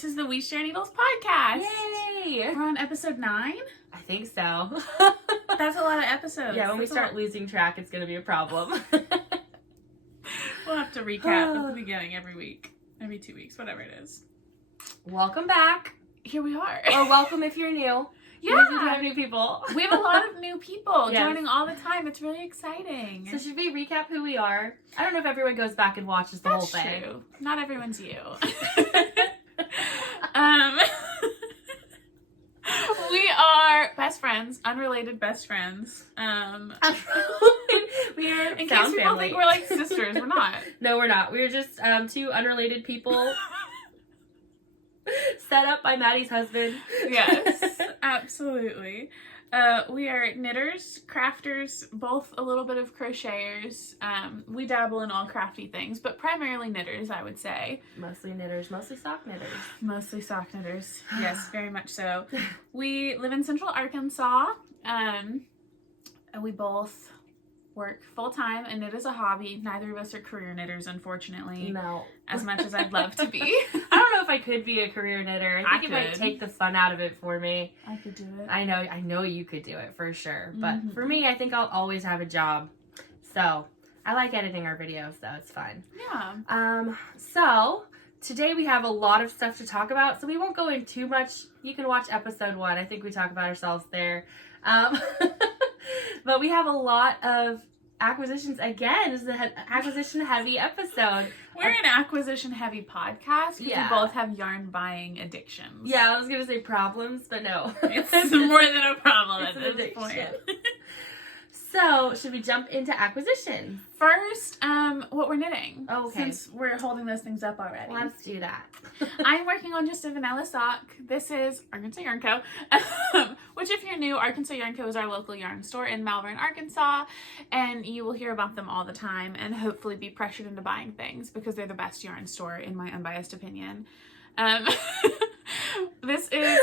this is the We Share Needles podcast. Yay! We're on episode 9. I think so. That's a lot of episodes. Yeah, when we start losing track, it's going to be a problem. We'll have to recap at the beginning every week. Every 2 weeks, whatever it is. Welcome back. Here we are. Or welcome if you're new. Yeah. Because we have new people. We have a lot of new people Yes. joining all the time. It's really exciting. So should we recap who we are? I don't know if everyone goes back and watches the whole That's thing. true. Not everyone's you. We are best friends, unrelated best friends. We are In case sound people family. think we're like sisters, we're not. No, we're not. We're just two unrelated people set up by Maddie's husband. Yes, absolutely. We are knitters, crafters, both a little bit of crocheters. We dabble in all crafty things, but primarily knitters, I would say. Mostly knitters, mostly sock knitters. Mostly sock knitters. Yes, very much so. We live in Central Arkansas. And we both work full-time and knit as a hobby. Neither of us are career knitters, unfortunately. No. As much as I'd love to be. I don't know if I could be a career knitter. I think it might could. take the fun out of it for me. I could do it. I know you could do it for sure. But Mhm. for me, I think I'll always have a job. So I like editing our videos, though. It's fun. Yeah. So today we have a lot of stuff to talk about, so we won't go in too much. You can watch episode 1. I think we talk about ourselves there. But we have a lot of acquisitions again. This is an acquisition heavy episode. We're an acquisition heavy podcast because Yeah. we both have yarn buying addictions. Yeah, I was going to say problems, but no. It's more than a problem It's at an this point. addiction. So, should we jump into acquisition? First, what we're knitting. Oh, okay. Since we're holding those things up already. Let's do that. I'm working on just a vanilla sock. This is Arkansas Yarn Co. Which, if you're new, Arkansas Yarn Co. is our local yarn store in Malvern, Arkansas. And you will hear about them all the time and hopefully be pressured into buying things because they're the best yarn store, in my unbiased opinion. This is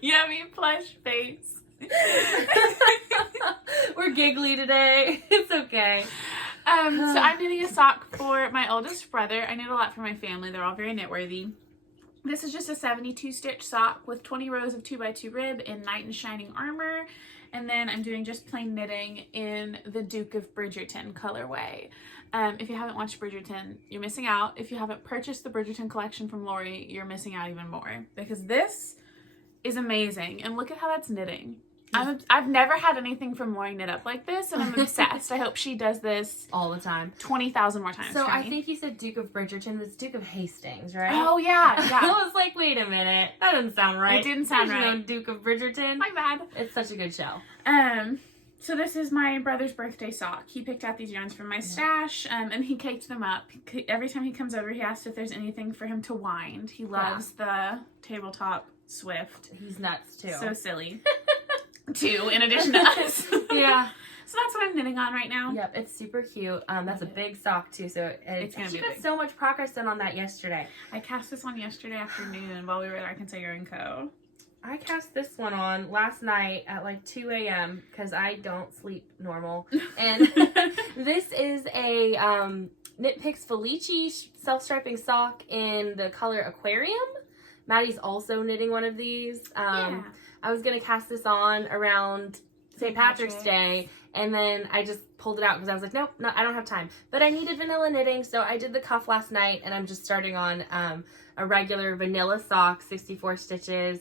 yummy plush face. We're giggly today. It's okay. So I'm knitting a sock for my oldest brother. I knit a lot for my family. They're all very knit-worthy. This is just a 72 stitch sock with 20 rows of 2x2 rib in Knight and Shining Armor. And then I'm doing just plain knitting in the Duke of Bridgerton colorway. If you haven't watched Bridgerton, you're missing out. If you haven't purchased the Bridgerton collection from Lori, you're missing out even more. Because this is amazing. And look at how that's knitting. I've never had anything from Lori knit up like this, and I'm obsessed. I hope she does this all the time. 20,000 more times. So for I me. think you said Duke of Bridgerton. It's Duke of Hastings, right? Oh, yeah. I was like, wait a minute. That doesn't sound right. It didn't sound There's right. no Duke of Bridgerton. My bad. It's such a good show. So this is my brother's birthday sock. He picked out these yarns from my stash, and he caked them up. Every time he comes over, he asks if there's anything for him to wind. He loves the tabletop Swift. He's nuts, too. So silly. Two, in addition to us. Yeah. So that's what I'm knitting on right now. Yep, it's super cute. That's a big sock, too, so It's gonna she be got big. so much progress done on that yesterday. I cast this on yesterday afternoon while we were at Arkansas Yarn Co. I cast this one on last night at like 2 a.m. because I don't sleep normal. And this is a Knit Picks Felici self-striping sock in the color Aquarium. Maddie's also knitting one of these. Yeah. I was going to cast this on around St. Patrick's Day, and then I just pulled it out because I was like, nope, no, I don't have time. But I needed vanilla knitting, so I did the cuff last night, and I'm just starting on a regular vanilla sock, 64 stitches,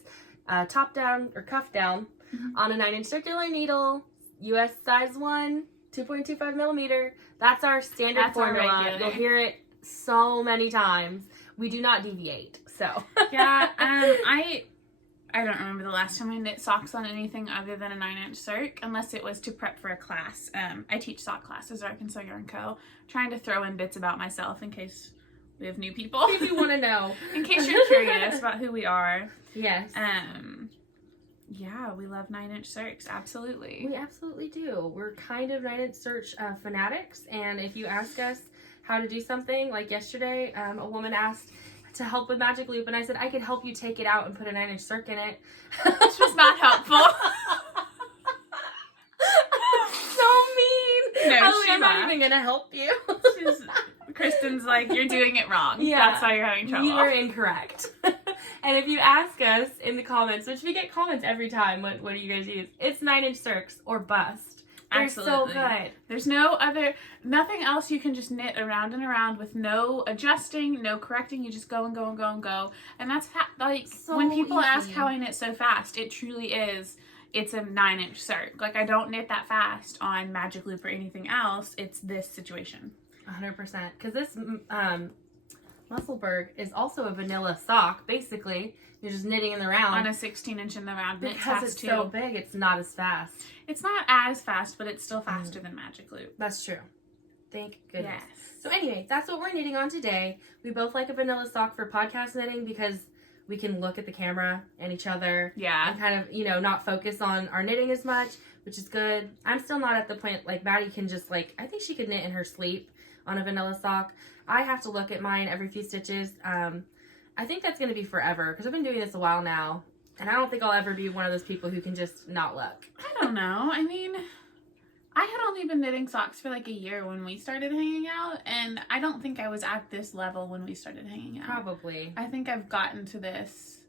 top down, or cuff down, on a 9-inch circular needle, US size 1, 2.25 millimeter. That's our standard That's our formula. regular. You'll hear it so many times. We do not deviate, so. Yeah, I don't remember the last time I knit socks on anything other than a 9-inch circ, unless it was to prep for a class. I teach sock classes at Arkansas Yarn Co. Trying to throw in bits about myself in case we have new people. If you want to know. In case you're curious about who we are. Yes. Yeah, we love 9-inch circs, absolutely. We absolutely do. We're kind of 9-inch search fanatics, and if you ask us how to do something, like yesterday, a woman asked to help with Magic Loop, and I said, I could help you take it out and put a 9-inch circ in it. Which was not helpful. So mean! No, I was she like, I'm not laughed. even gonna help you. Kristen's like, you're doing it wrong. Yeah. That's why you're having trouble. You are incorrect. And if you ask us in the comments, which we get comments every time, what do you guys use? It's 9-inch circs or bust. They're so good. There's nothing else you can just knit around and around with no adjusting, no correcting. You just go and go and go and go. And that's So when people easy. ask how I knit so fast, it truly is. It's a 9-inch circ. Like, I don't knit that fast on Magic Loop or anything else. It's this situation. 100%. Because this Musselburgh is also a vanilla sock. Basically, you're just knitting in the round. On a 16-inch in the round. Because it's so big, it's not as fast. It's not as fast, but it's still faster than Magic Loop. That's true. Thank goodness. Yes. So anyway, that's what we're knitting on today. We both like a vanilla sock for podcast knitting because we can look at the camera and each other. Yeah. And kind of, not focus on our knitting as much, which is good. I'm still not at the point, like, Maddie can just, I think she could knit in her sleep on a vanilla sock. I have to look at mine every few stitches. I think that's going to be forever because I've been doing this a while now. And I don't think I'll ever be one of those people who can just not look. I don't know. I mean, I had only been knitting socks for like a year when we started hanging out, and I don't think I was at this level when we started hanging out. Probably. I think I've gotten to this.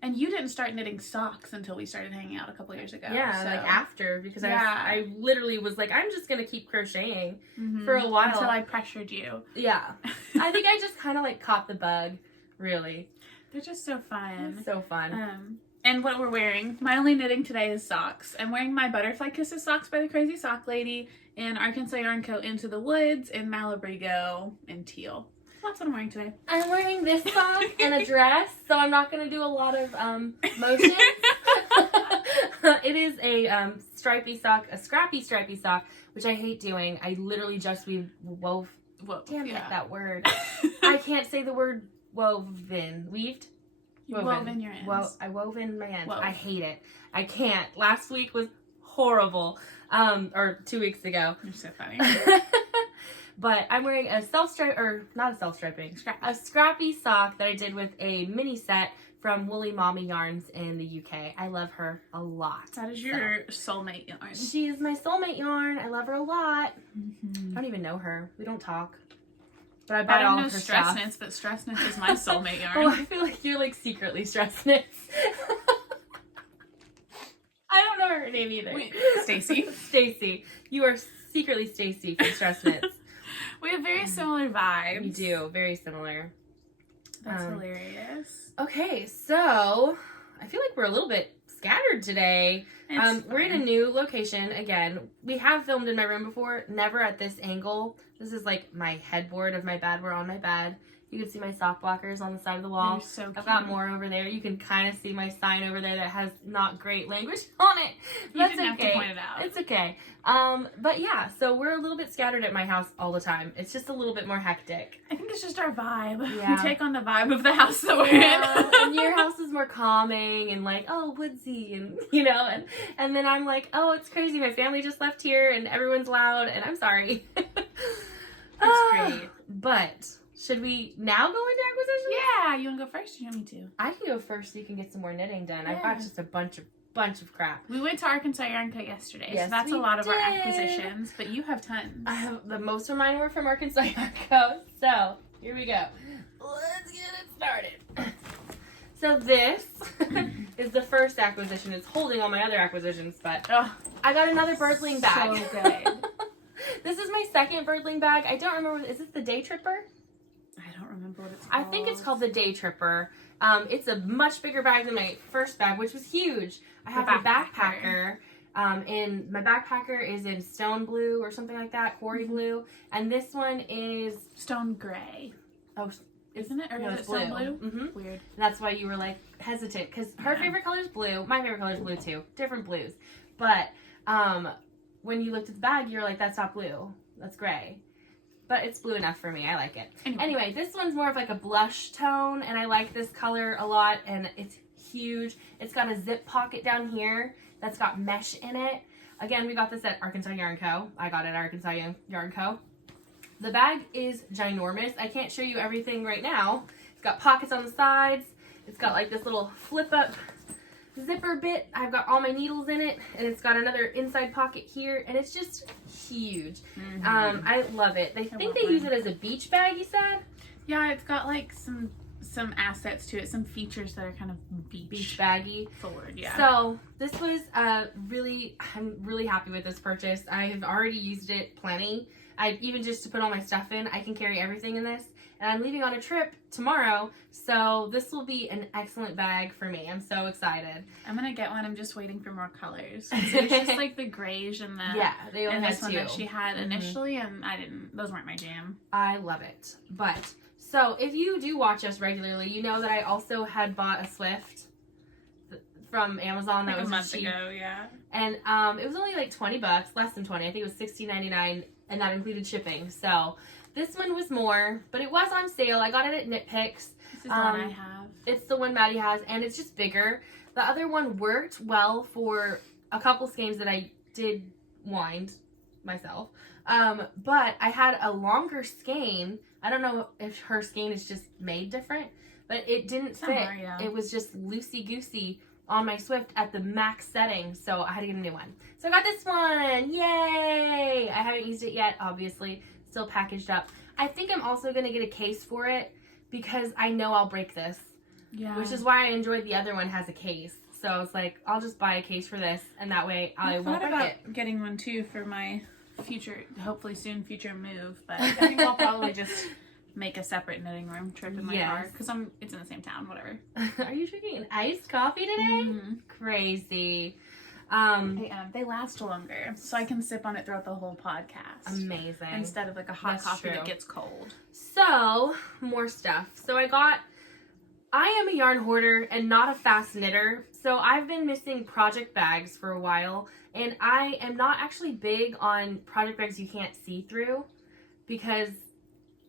And you didn't start knitting socks until we started hanging out a couple years ago. Yeah, so. after, because I literally was like, I'm just going to keep crocheting for a while. Until I pressured you. Yeah. I think I just kind of caught the bug, really. They're just so fun. It's so fun. And what we're wearing, my only knitting today is socks. I'm wearing my Butterfly Kisses socks by the Crazy Sock Lady and Arkansas Yarn Co. Into the Woods in Malabrigo and Teal. That's what I'm wearing today. I'm wearing this sock and a dress, so I'm not going to do a lot of motions. It is a stripy sock, a scrappy stripy sock, which I hate doing. I literally just wove. Damn it, that word. I can't say the word woven. Weaved? Woven your ends. I wove in my ends. Wove. I hate it. I can't. Last week was horrible. Or 2 weeks ago. You're so funny. But I'm wearing a scrappy sock that I did with a mini set from Woolly Mommy Yarns in the UK. I love her a lot. That is your soulmate yarn. She is my soulmate yarn. I love her a lot. I don't even know her. We don't talk. But I buy all of her Stress stuff. Knits, but Stress Knits is my soulmate yarn. Oh, I feel like you're secretly Stress Knits. I don't know her name either. Wait, Stacy. Stacy. You are secretly Stacy from Stress Knits. We have very similar vibes. We do. Very similar. That's hilarious. Okay, so I feel like we're a little bit scattered today. We're in a new location again. We have filmed in my room before, never at this angle. This is my headboard of my bed. We're on my bed. You can see my sock blockers on the side of the wall. They're so cute. I've got more over there. You can kind of see my sign over there that has not great language on it. You didn't have to point it out. It's okay. But yeah, so we're a little bit scattered at my house all the time. It's just a little bit more hectic. I think it's just our vibe. Yeah. We take on the vibe of the house that we're in. And your house is more calming and woodsy and and then I'm like, oh, it's crazy. My family just left here and everyone's loud and I'm sorry. That's great. But should we now go into acquisitions? Yeah, you want to go first or you want me to? I can go first so you can get some more knitting done. Yeah. I've got just a bunch of crap. We went to Arkansas Yarn Co. yesterday, Yes, so that's we a lot of our did. acquisitions, but you have tons. I have the most of mine were from Arkansas Yarn Co. So here we go. Let's get it started. So this is the first acquisition. It's holding all my other acquisitions, but I got another birdling bag. So good. This is my second birdling bag. I don't remember. Is this the Day Tripper? I don't remember what it's called. I think it's called the Day Tripper. It's a much bigger bag than my first bag, which was huge. I have the backpacker. And my backpacker is in stone blue or something like that, quarry blue. And this one is stone gray. Oh, isn't it? Or no, is it it's stone blue. blue? Mm-hmm. Weird. That's why you were hesitant because her favorite color is blue. My favorite color is blue too. Different blues. But when you looked at the bag, you're like, that's not blue. That's gray. But it's blue enough for me. I like it. Anyway, this one's more of a blush tone, and I like this color a lot, and it's huge. It's got a zip pocket down here that's got mesh in it. Again, we got this at Arkansas Yarn Co. I got it at Arkansas Yarn Co. The bag is ginormous. I can't show you everything right now. It's got pockets on the sides. It's got this little flip-up zipper bit. I've got all my needles in it, and it's got another inside pocket here, and it's just huge. I love it. I think they use it as a beach bag, you said? Yeah, it's got some some assets to it, some features that are kind of beach baggy forward. Yeah. So this was I'm really happy with this purchase. I have already used it plenty. Even just to put all my stuff in, I can carry everything in this. And I'm leaving on a trip tomorrow, so this will be an excellent bag for me. I'm so excited. I'm gonna get one. I'm just waiting for more colors. So it's just like the grayish and the they only and had this one two that she had initially, and I didn't. Those weren't my jam. I love it. But so if you do watch us regularly, you know that I also had bought a Swift from Amazon that was a month cheap. ago, yeah. And it was only like $20, less than 20. I think it was $16.99, and that included shipping. So this one was more, but it was on sale. I got it at Knit Picks. This is the one I have. It's the one Maddie has, and it's just bigger. The other one worked well for a couple skeins that I did wind myself. But I had a longer skein. I don't know if her skein is just made different, but it didn't fit. Yeah. It was just loosey-goosey on my Swift at the max setting, so I had to get a new one. So I got this one. Yay! I haven't used it yet, obviously. Still packaged up. I think I'm also going to get a case for it because I know I'll break this. Yeah. Which is why I enjoyed the other one has a case. So I was like, I'll just buy a case for this, and that way I won't break it. Getting one too for my future, hopefully soon future move, but I think I'll probably just make a separate knitting room trip in my car because it's in the same town, whatever. Are you drinking an iced coffee today? Mm-hmm. Crazy. They last longer, so I can sip on it throughout the whole podcast. Amazing. Instead of like a hot coffee that gets cold. So, more stuff. So I am a yarn hoarder and not a fast knitter, so I've been missing project bags for a while, and I am not actually big on project bags you can't see through because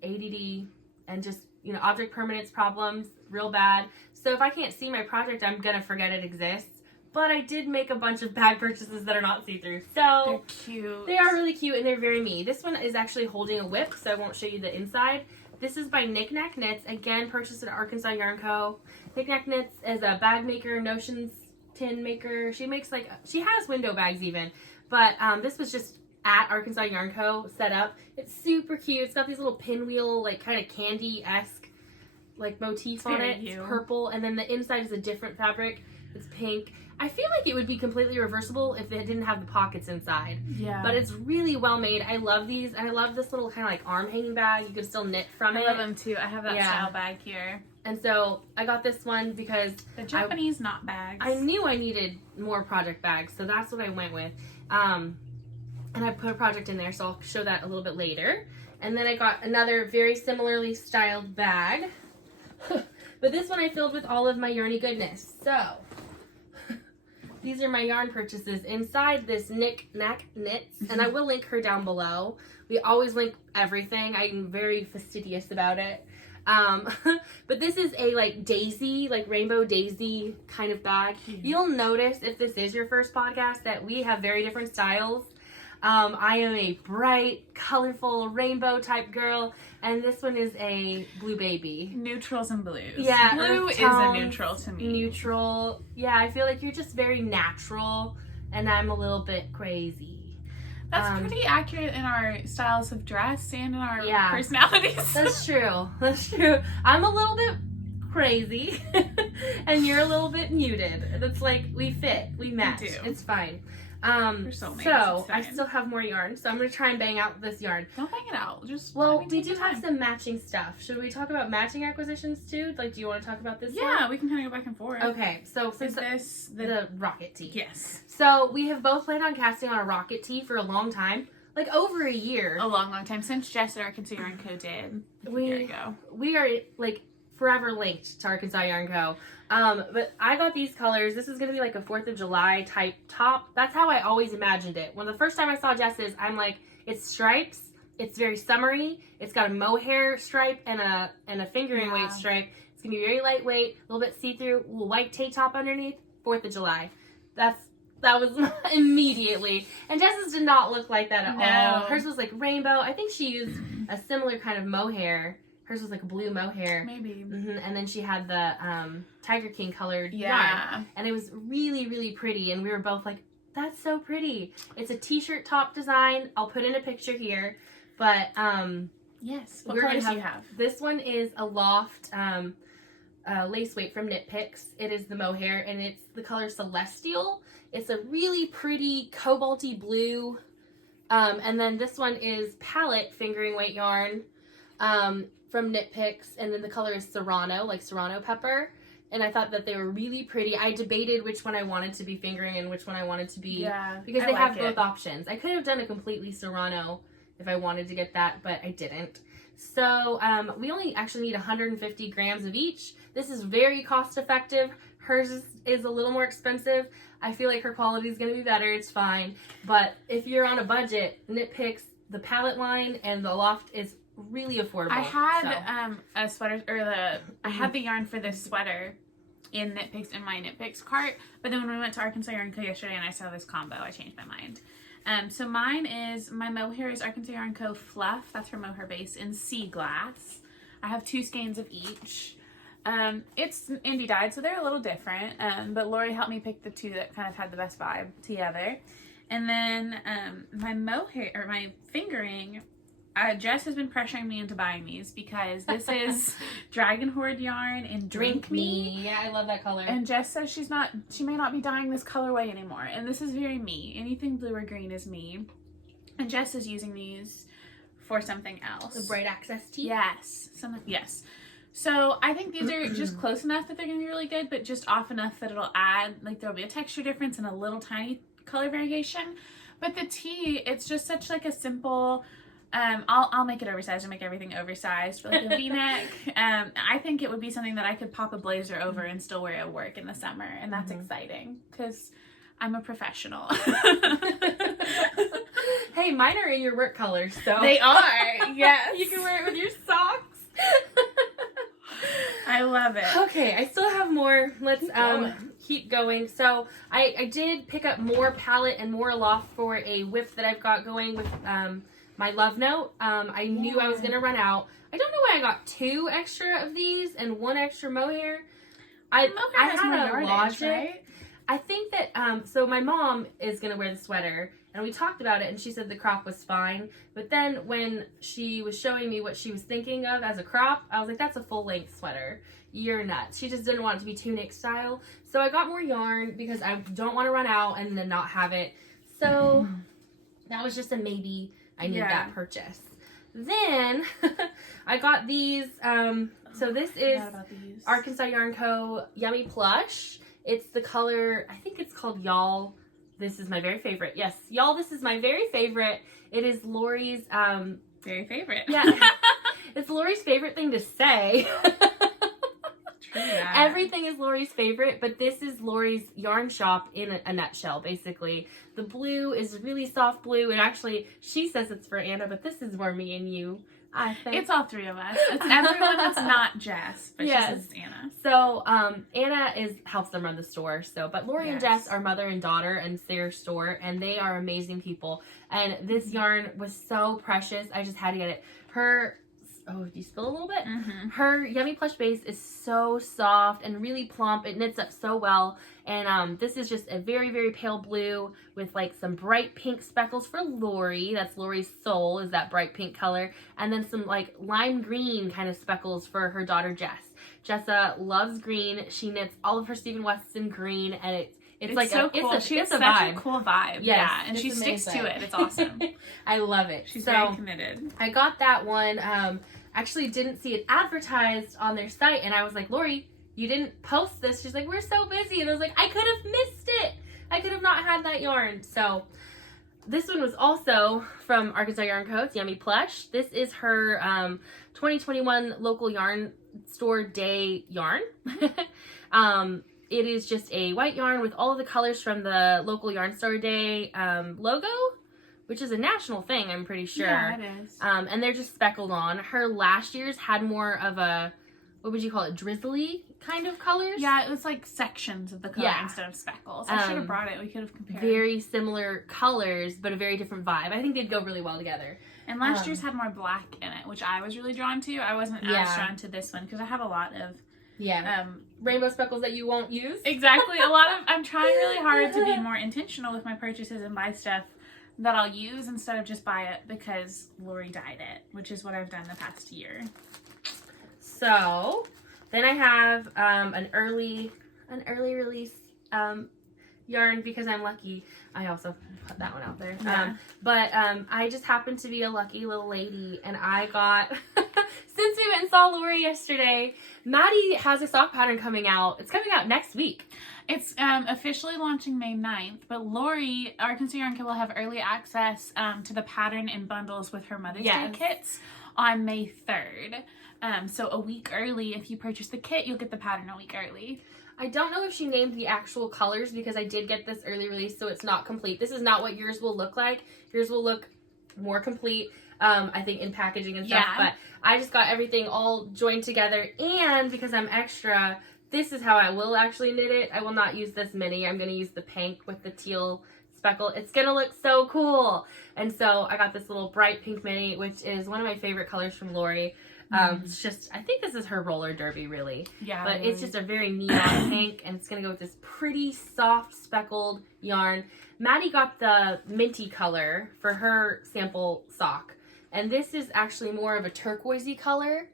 ADD and just, object permanence problems, real bad. So if I can't see my project, I'm gonna forget it exists. But I did make a bunch of bag purchases that are not see-through. So they're cute. They are really cute and they're very me. This one is actually holding a whip, so I won't show you the inside. This is by KNIT-Knits. Again, purchased at Arkansas Yarn Co. KNIT-Knits is a bag maker, notions tin maker. She has window bags even. But this was just at Arkansas Yarn Co. set up. It's super cute. It's got these little pinwheel, like kind of candy-esque like motif on it. It's purple, and then the inside is a different fabric. It's pink. I feel like it would be completely reversible if it didn't have the pockets inside. Yeah. But it's really well made. I love these. And I love this little kind of like arm hanging bag. You can still knit from it. I love them too. I have that style bag here. And so I got this one because the Japanese knot bags. I knew I needed more project bags. So that's what I went with. And I put a project in there. So I'll show that a little bit later. And then I got another very similarly styled bag. But this one I filled with all of my yarny goodness. So these are my yarn purchases inside this Knit-Knits, and I will link her down below. We always link everything. I'm very fastidious about it. But this is a rainbow daisy kind of bag. You'll notice if this is your first podcast that we have very different styles. I am a bright, colorful, rainbow type girl, and this one is a blue baby. Neutrals and blues. Yeah, blue is a neutral to me. Neutral. Yeah, I feel like you're just very natural, and I'm a little bit crazy. That's pretty accurate in our styles of dress and in our personalities. That's true. That's true. I'm a little bit crazy, and you're a little bit muted. It's like we fit. We match. We do. It's fine. So I still have more yarn, so I'm gonna try and bang out this yarn. Don't bang it out. We do have some matching stuff. Should we talk about matching acquisitions too? Like, do you want to talk about this? Yeah, we can kind of go back and forth. Okay, so since this the rocket tee. Yes. So we have both planned on casting on a rocket tee for a long time, like over a year. A long time since Jess at Arkansas Yarn Co. did. A year ago. We are like forever linked to Arkansas Yarn Co. But I got these colors. This is going to be like a 4th of July type top. That's how I always imagined it. When the first time I saw Jess's, I'm like, it's stripes. It's very summery. It's got a mohair stripe and a fingering weight stripe. It's going to be very lightweight, a little bit see-through, a little white tank top underneath. 4th of July. That was immediately. And Jess's did not look like that at all. Hers was like rainbow. I think she used a similar kind of mohair. Hers was like a blue mohair. Maybe. Mm-hmm. And then she had the Tiger King colored yarn. And it was really, really pretty. And we were both like, that's so pretty. It's a t-shirt top design. I'll put in a picture here. But yes. What colors do you have? This one is Aloft lace weight from Knit Picks. It is the mohair, and it's the color Celestial. It's a really pretty cobalty blue. And then this one is Palette Fingering Weight yarn from Knit Picks, and then the color is Serrano, like Serrano pepper. And I thought that they were really pretty. I debated which one I wanted to be fingering and which one I wanted to be, because they have both options. I could have done a completely Serrano if I wanted to get that, but I didn't. So we only actually need 150 grams of each. This is very cost effective. Hers is a little more expensive. I feel like her quality is going to be better. It's fine. But if you're on a budget, Knit Picks, the palette line, and the Aloft is really affordable. I had a sweater, I had the yarn for this sweater in Knit Picks in my Knit Picks cart, but then when we went to Arkansas Yarn Co. yesterday and I saw this combo, I changed my mind. So mine is, my mohair is Arkansas Yarn Co. Fluff, that's her mohair base, in Sea Glass. I have 2 skeins of each. It's indie dyed, so they're a little different, but Lori helped me pick the 2 that kind of had the best vibe together. And then my mohair, or my fingering, Jess has been pressuring me into buying these because this is Dragon Horde yarn in Drink Me. Yeah, I love that color. And Jess says she may not be dyeing this colorway anymore. And this is very me. Anything blue or green is me. And Jess is using these for something else. The Bright Access Tea? Yes. Yes. So I think these are just close enough that they're going to be really good, but just off enough that it'll add, like there'll be a texture difference and a little tiny color variation. But the tea, it's just such like a simple... I'll make it oversized and make everything oversized for like a v-neck. I think it would be something that I could pop a blazer over and still wear at work in the summer, and that's exciting because I'm a professional. Hey, mine are in your work colors, so they are. Yes, you can wear it with your socks. I love it. Okay, I still have more. Let's keep going. So I did pick up more palette and more Aloft for a whip that I've got going with my LoveNote. I knew I was going to run out. I don't know why I got 2 extra of these and 1 extra mohair. I had a logic. Right? I think that, so my mom is going to wear the sweater, and we talked about it, and she said the crop was fine. But then when she was showing me what she was thinking of as a crop, I was like, that's a full-length sweater. You're nuts. She just didn't want it to be tunic style. So I got more yarn because I don't want to run out and then not have it. So that was just a maybe. I need that purchase. Then I got these. So this is Arkansas Yarn Co. Yummy Plush. It's the color, I think it's called Y'all. This is my very favorite. yes, Y'all, this is my very favorite. It is Lori's very favorite. Yeah. It's Lori's favorite thing to say. Everything is Lori's favorite, but this is Lori's yarn shop in a nutshell, basically. The blue is really soft blue, and actually, she says it's for Anna, but this is for me and you, I think. It's all 3 of us. It's everyone that's not Jess, but yes. She says it's Anna. So, Anna helps them run the store, but Lori and Jess are mother and daughter, and it's their store, and they are amazing people. And this yarn was so precious, I just had to get it. Oh, do you spill a little bit? Her Yummy Plush base is so soft and really plump. It knits up so well. And this is just a very, very pale blue with like some bright pink speckles for Lori. That's Lori's soul, is that bright pink color. And then some like lime green kind of speckles for her daughter Jess. Jessa loves green. She knits all of her Stephen Weston green, and it's like so cool. It's such a cool vibe. Yes, yeah, and she sticks to it. It's awesome. I love it. She's very committed. I got that one. Actually didn't see it advertised on their site, and I was like, Lori, you didn't post this. She's like, we're so busy. And I was like, I could have missed it. I could have not had that yarn. So this one was also from Arkansas Yarn Co. It's Yummy Plush. This is her 2021 local yarn store day yarn. It is just a white yarn with all of the colors from the local yarn store day logo, which is a national thing, I'm pretty sure. Yeah, it is. And they're just speckled on. Her last year's had more of a, what would you call it, drizzly kind of colors? Yeah, it was like sections of the color instead of speckles. I should have brought it. We could have compared. Very similar colors, but a very different vibe. I think they'd go really well together. And last year's had more black in it, which I was really drawn to. I wasn't as drawn to this one because I have a lot of rainbow speckles that you won't use. Exactly. I'm trying really hard to be more intentional with my purchases and buy stuff that I'll use instead of just buy it because Lori dyed it, which is what I've done the past year. So Then I have an early release yarn because I'm lucky. I also put that one out there. Yeah. But I just happened to be a lucky little lady, and I got, since we went and saw Lori yesterday, Maddie has a sock pattern coming out. It's coming out next week. It's officially launching May 9th, but Lori, Arkansas Yarn Kit, will have early access to the pattern in bundles with her Mother's Day kits on May 3rd. So a week early. If you purchase the kit, you'll get the pattern a week early. I don't know if she named the actual colors because I did get this early release, so it's not complete. This is not what yours will look like. Yours will look more complete, I think, in packaging and stuff. Yeah. But I just got everything all joined together, and because I'm extra, this is how I will actually knit it. I will not use this mini. I'm going to use the pink with the teal speckle. It's going to look so cool. And so I got this little bright pink mini, which is one of my favorite colors from Lori. It's just, I think this is her roller derby, really. Yeah. But it's just a very neon pink, and it's going to go with this pretty soft speckled yarn. Maddie got the minty color for her sample sock. And this is actually more of a turquoisey color.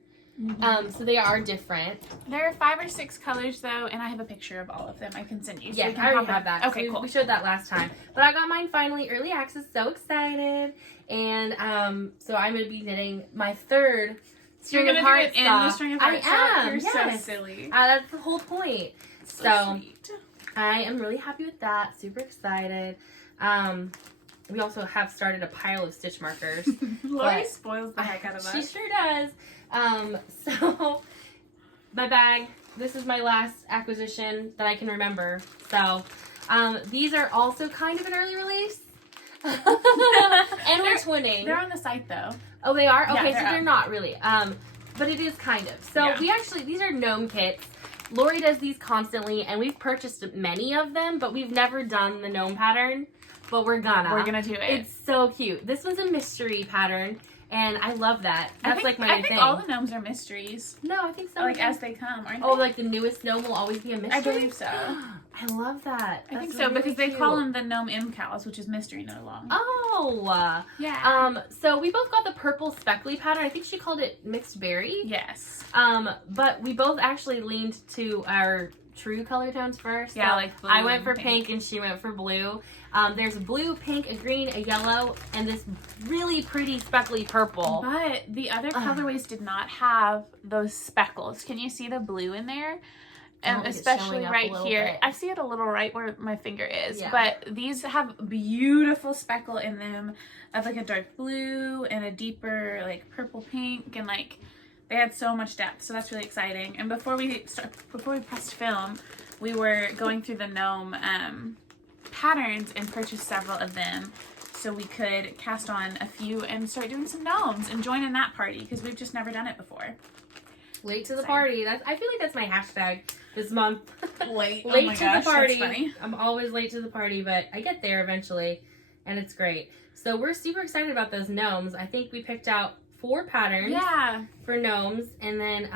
So they are different. There are 5 or 6 colors, though, and I have a picture of all of them I can send you. So Yeah, we can I already pop have it. that. Okay, So cool. We showed that last time. But I got mine finally, early access, so excited. And so I'm going to be knitting my third string You're of gonna do hearts it in sock. the string of hearts sock? I am, You're yes. so silly. That's the whole point. So Sweet. I am really happy with that. Super excited. We also have started a pile of stitch markers. Lori spoils the heck out of us. She sure does. So my bag. This is my last acquisition that I can remember. So these are also kind of an early release. And we're twinning. They're on the site, though. Oh, they are? Yeah, Okay, they're so they're up. not really. But it is kind of. So Yeah. we actually, these are Gnome Kits. Lori does these constantly, and we've purchased many of them, but we've never done the gnome pattern. But we're gonna. We're gonna do it. It's so cute. This was a mystery pattern, and I love that. That's like my new thing. all the gnomes are mysteries. No, I think so. Like, as they come, aren't they? Oh, like the newest gnome will always be a mystery? I believe so. I love that. I think That's so, really because they cute. call them the gnome KALs, which is mystery Gnit-Along. Oh. Yeah. So we both got the purple speckly pattern. I think she called it mixed berry. Yes. But we both actually leaned to our true color tones first. Yeah, So like blue I went and for pink. pink and she went for blue. There's a blue, pink, a green, a yellow, and this really pretty speckly purple. But the other colorways did not have those speckles. Can you see the blue in there? think it's Especially showing up a right little here. bit. I see it a little right where my finger is. Yeah. But these have beautiful speckle in them of like a dark blue and a deeper like purple pink, and like they had so much depth. So that's really exciting. And before we pressed film, we were going through the gnome patterns and purchased several of them so we could cast on a few and start doing some gnomes and join in that party because we've just never done it before. Late to the party. I feel like that's my hashtag this month. Late. Late Oh my to gosh, the party. that's funny. I'm always late to the party, but I get there eventually, and it's great. So we're super excited about those gnomes. I think we picked out 4 patterns Yeah. for gnomes, and then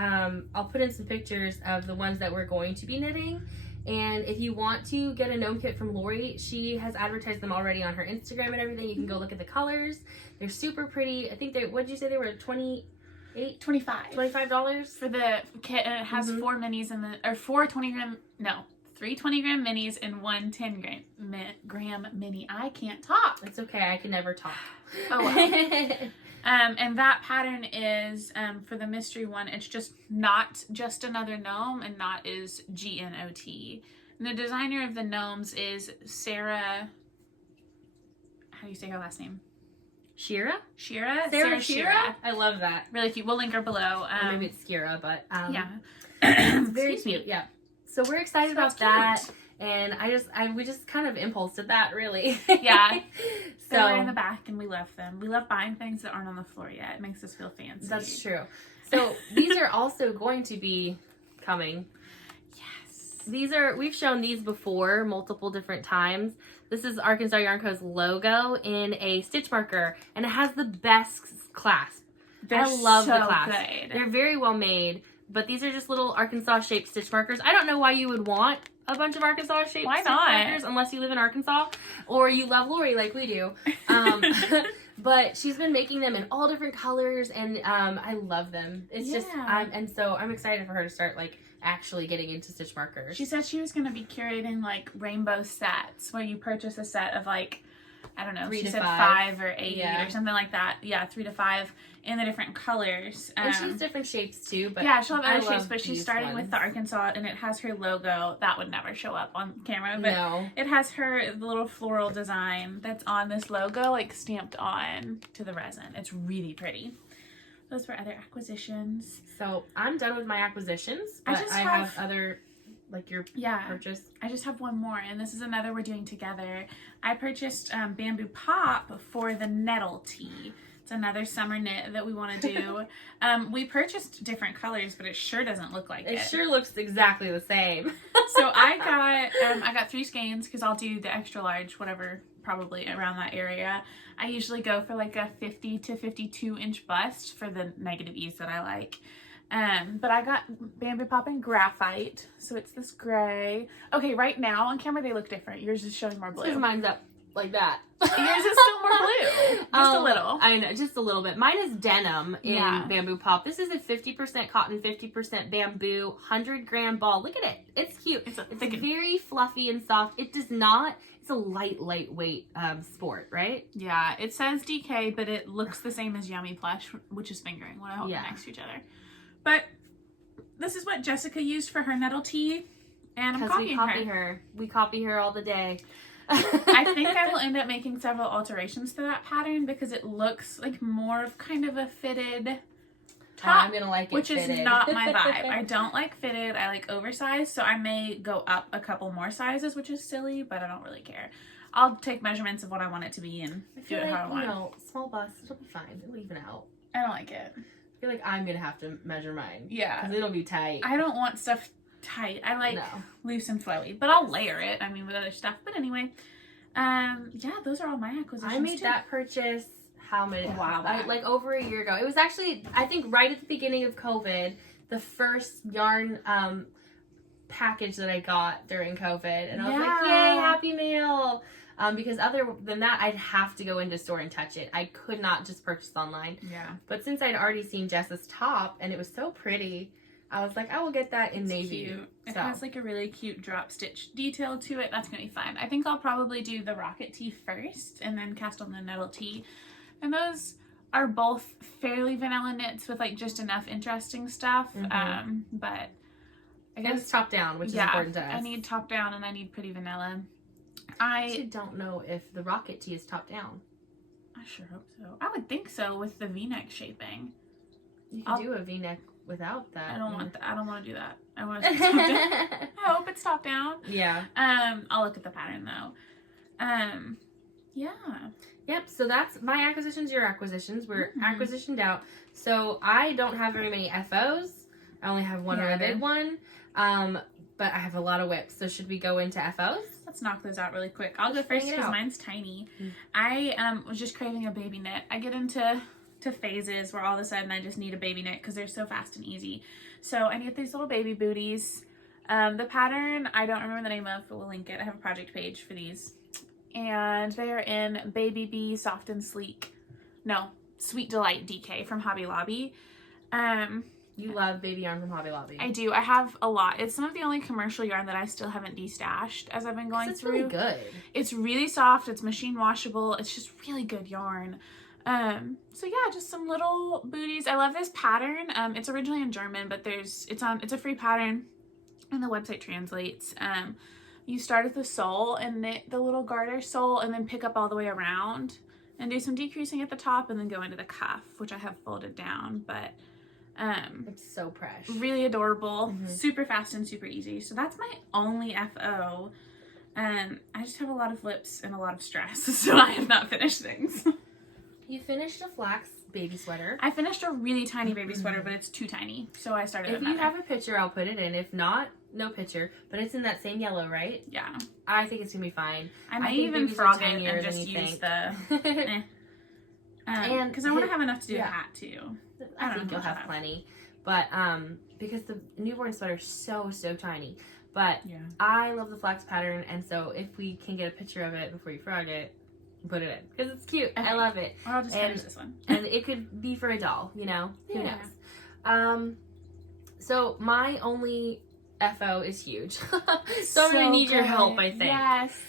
I'll put in some pictures of the ones that we're going to be knitting. And if you want to get a gnome kit from Lori, she has advertised them already on her Instagram and everything. You can go look at the colors. They're super pretty. I think what did you say they were? $25 for the kit, and it has 4 minis in the, or 4 20-gram, no, 3 20-gram minis and 1 10-gram mini. I can't talk. It's okay. I can never talk. Oh, well. And that pattern is, for the mystery one, it's just not just another gnome, and not is G-N-O-T. And the designer of the gnomes is Sarah, how do you say her last name? Schira? Schira? Sarah Schira? I love that. Really cute. We'll link her below. Or maybe it's Schira, but yeah. it's very Excuse me. cute. Yeah. So we're excited So about that. And we just kind of impulsed at that, really. Yeah. So They're in the back, and we love them. We love buying things that aren't on the floor yet. It makes us feel fancy. that's true. So these are also going to be coming. Yes. We've shown these before multiple different times. This is Arkansas Yarn Co.'s logo in a stitch marker, and it has the best clasp. They're I love so the clasp. good. They're very well made, but these are just little Arkansas shaped stitch markers. I don't know why you would want a bunch of Arkansas shaped Why stitch not? markers unless you live in Arkansas or you love Lori like we do. But she's been making them in all different colors, and I love them. It's just, and so I'm excited for her to start like actually getting into stitch markers. She said she was going to be curating like rainbow sets where you purchase a set of like, I don't know, 3 she to said 5. 5 or 8 Yeah. or something like that. Yeah, 3 to 5 in the different colors. And she has different shapes too, but yeah, she'll have I other shapes, love but she's these starting ones. with the Arkansas, and it has her logo. That would never show up on camera, but No. it has her little floral design that's on this logo, like stamped on to the resin. It's really pretty. Those were other acquisitions. So I'm done with my acquisitions, but I have other, like your purchase. I just have one more, and this is another we're doing together. I purchased Bamboo Pop for the nettle tee. It's another summer knit that we want to do. We purchased different colors, but it sure doesn't look like it. It sure looks exactly the same. So I got 3 skeins because I'll do the extra large, whatever, probably around that area. I usually go for like a 50 to 52 inch bust for the negative ease that I like. But I got Bamboo Pop in graphite, so it's this gray. Okay, right now on camera they look different. Yours is showing more blue. Because mine's up like that. Yours is still more blue. Just a little. I know, just a little bit. Mine is denim in Bamboo Pop. This is a 50% cotton, 50% bamboo, 100-gram ball. Look at it. It's cute. It's very fluffy and soft. It does not, it's a lightweight sport, right? Yeah, it says DK, but it looks the same as Yummy Plush, which is fingering when I hold them next to each other. But this is what Jessica used for her nettle tee, and I'm copying her. We copy her all the day. I think I will end up making several alterations to that pattern because it looks like more of kind of a fitted top. I'm gonna like it which fitted. is not my vibe. I don't like fitted. I like oversized, so I may go up a couple more sizes, which is silly, but I don't really care. I'll take measurements of what I want it to be and do it how I want. You know, small bust, it'll be fine. It'll even out. I don't like it. I feel like I'm gonna have to measure mine. Yeah. Because it'll be tight. I don't want stuff tight. I like loose and flowy, but I'll layer it. I mean, with other stuff. But anyway, yeah, those are all my acquisitions. I made that purchase how many? A while back. Like over a year ago. It was actually, I think, right at the beginning of COVID, the first yarn package that I got during COVID, and I was like, yay, Happy Mail. Because other than that, I'd have to go into store and touch it. I could not just purchase online. Yeah. But since I'd already seen Jess's top and it was so pretty, I was like, I will get that in navy. Cute. It has like a really cute drop stitch detail to it. That's gonna be fine. I think I'll probably do the rocket tee first and then cast on the nettle tee. And those are both fairly vanilla knits with like just enough interesting stuff. Mm-hmm. But I guess it's top down, which is important to us. I need top down and I need pretty vanilla. I actually don't know if the rocket tee is top down. I sure hope so. I would think so with the V-neck shaping. You can do a V-neck without that. I don't want that. I don't want to do that. I want it to be top down. I hope it's top down. Yeah. I'll look at the pattern though. Yeah. Yep, so that's my acquisitions, your acquisitions. We're acquisitioned out. So I don't have very many FOs. I only have one ribbed one. But I have a lot of whips. So should we go into FOs? Let's knock those out really quick. I'll go first because mine's tiny. I was just craving a baby knit. I get into phases where all of a sudden I just need a baby knit because they're so fast and easy. So I need these little baby booties. The pattern, I don't remember the name of, but we'll link it. I have a project page for these. And they are in Baby Bee Soft and Sleek. No, Sweet Delight DK from Hobby Lobby. You love baby yarn from Hobby Lobby. I do. I have a lot. It's some of the only commercial yarn that I still haven't destashed as I've been going through. It's really good. It's really soft. It's machine washable. It's just really good yarn. So yeah, just some little booties. I love this pattern. It's originally in German, but it's a free pattern and the website translates. You start at the sole and knit the little garter sole and then pick up all the way around and do some decreasing at the top and then go into the cuff, which I have folded down, but it's so fresh. Really adorable, super fast and super easy. So that's my only FO. I just have a lot of lips and a lot of stress, so I have not finished things. You finished a flax baby sweater. I finished a really tiny baby sweater, but it's too tiny, so I started If you have a picture, I'll put it in. If not, no picture. But it's in that same yellow, right? Yeah. I think it's gonna be fine. I may even frog it and just use the because I want to have enough to do a hat too. I think you'll have plenty. But because the newborn sweater is so tiny. But I love the flax pattern, and so if we can get a picture of it before you frog it, put it in because it's cute. Okay. I love it. Or I'll just finish this one. And it could be for a doll, you know? Who Yeah. knows? So my only FO is huge. So I'm gonna need your help, I think. Yes.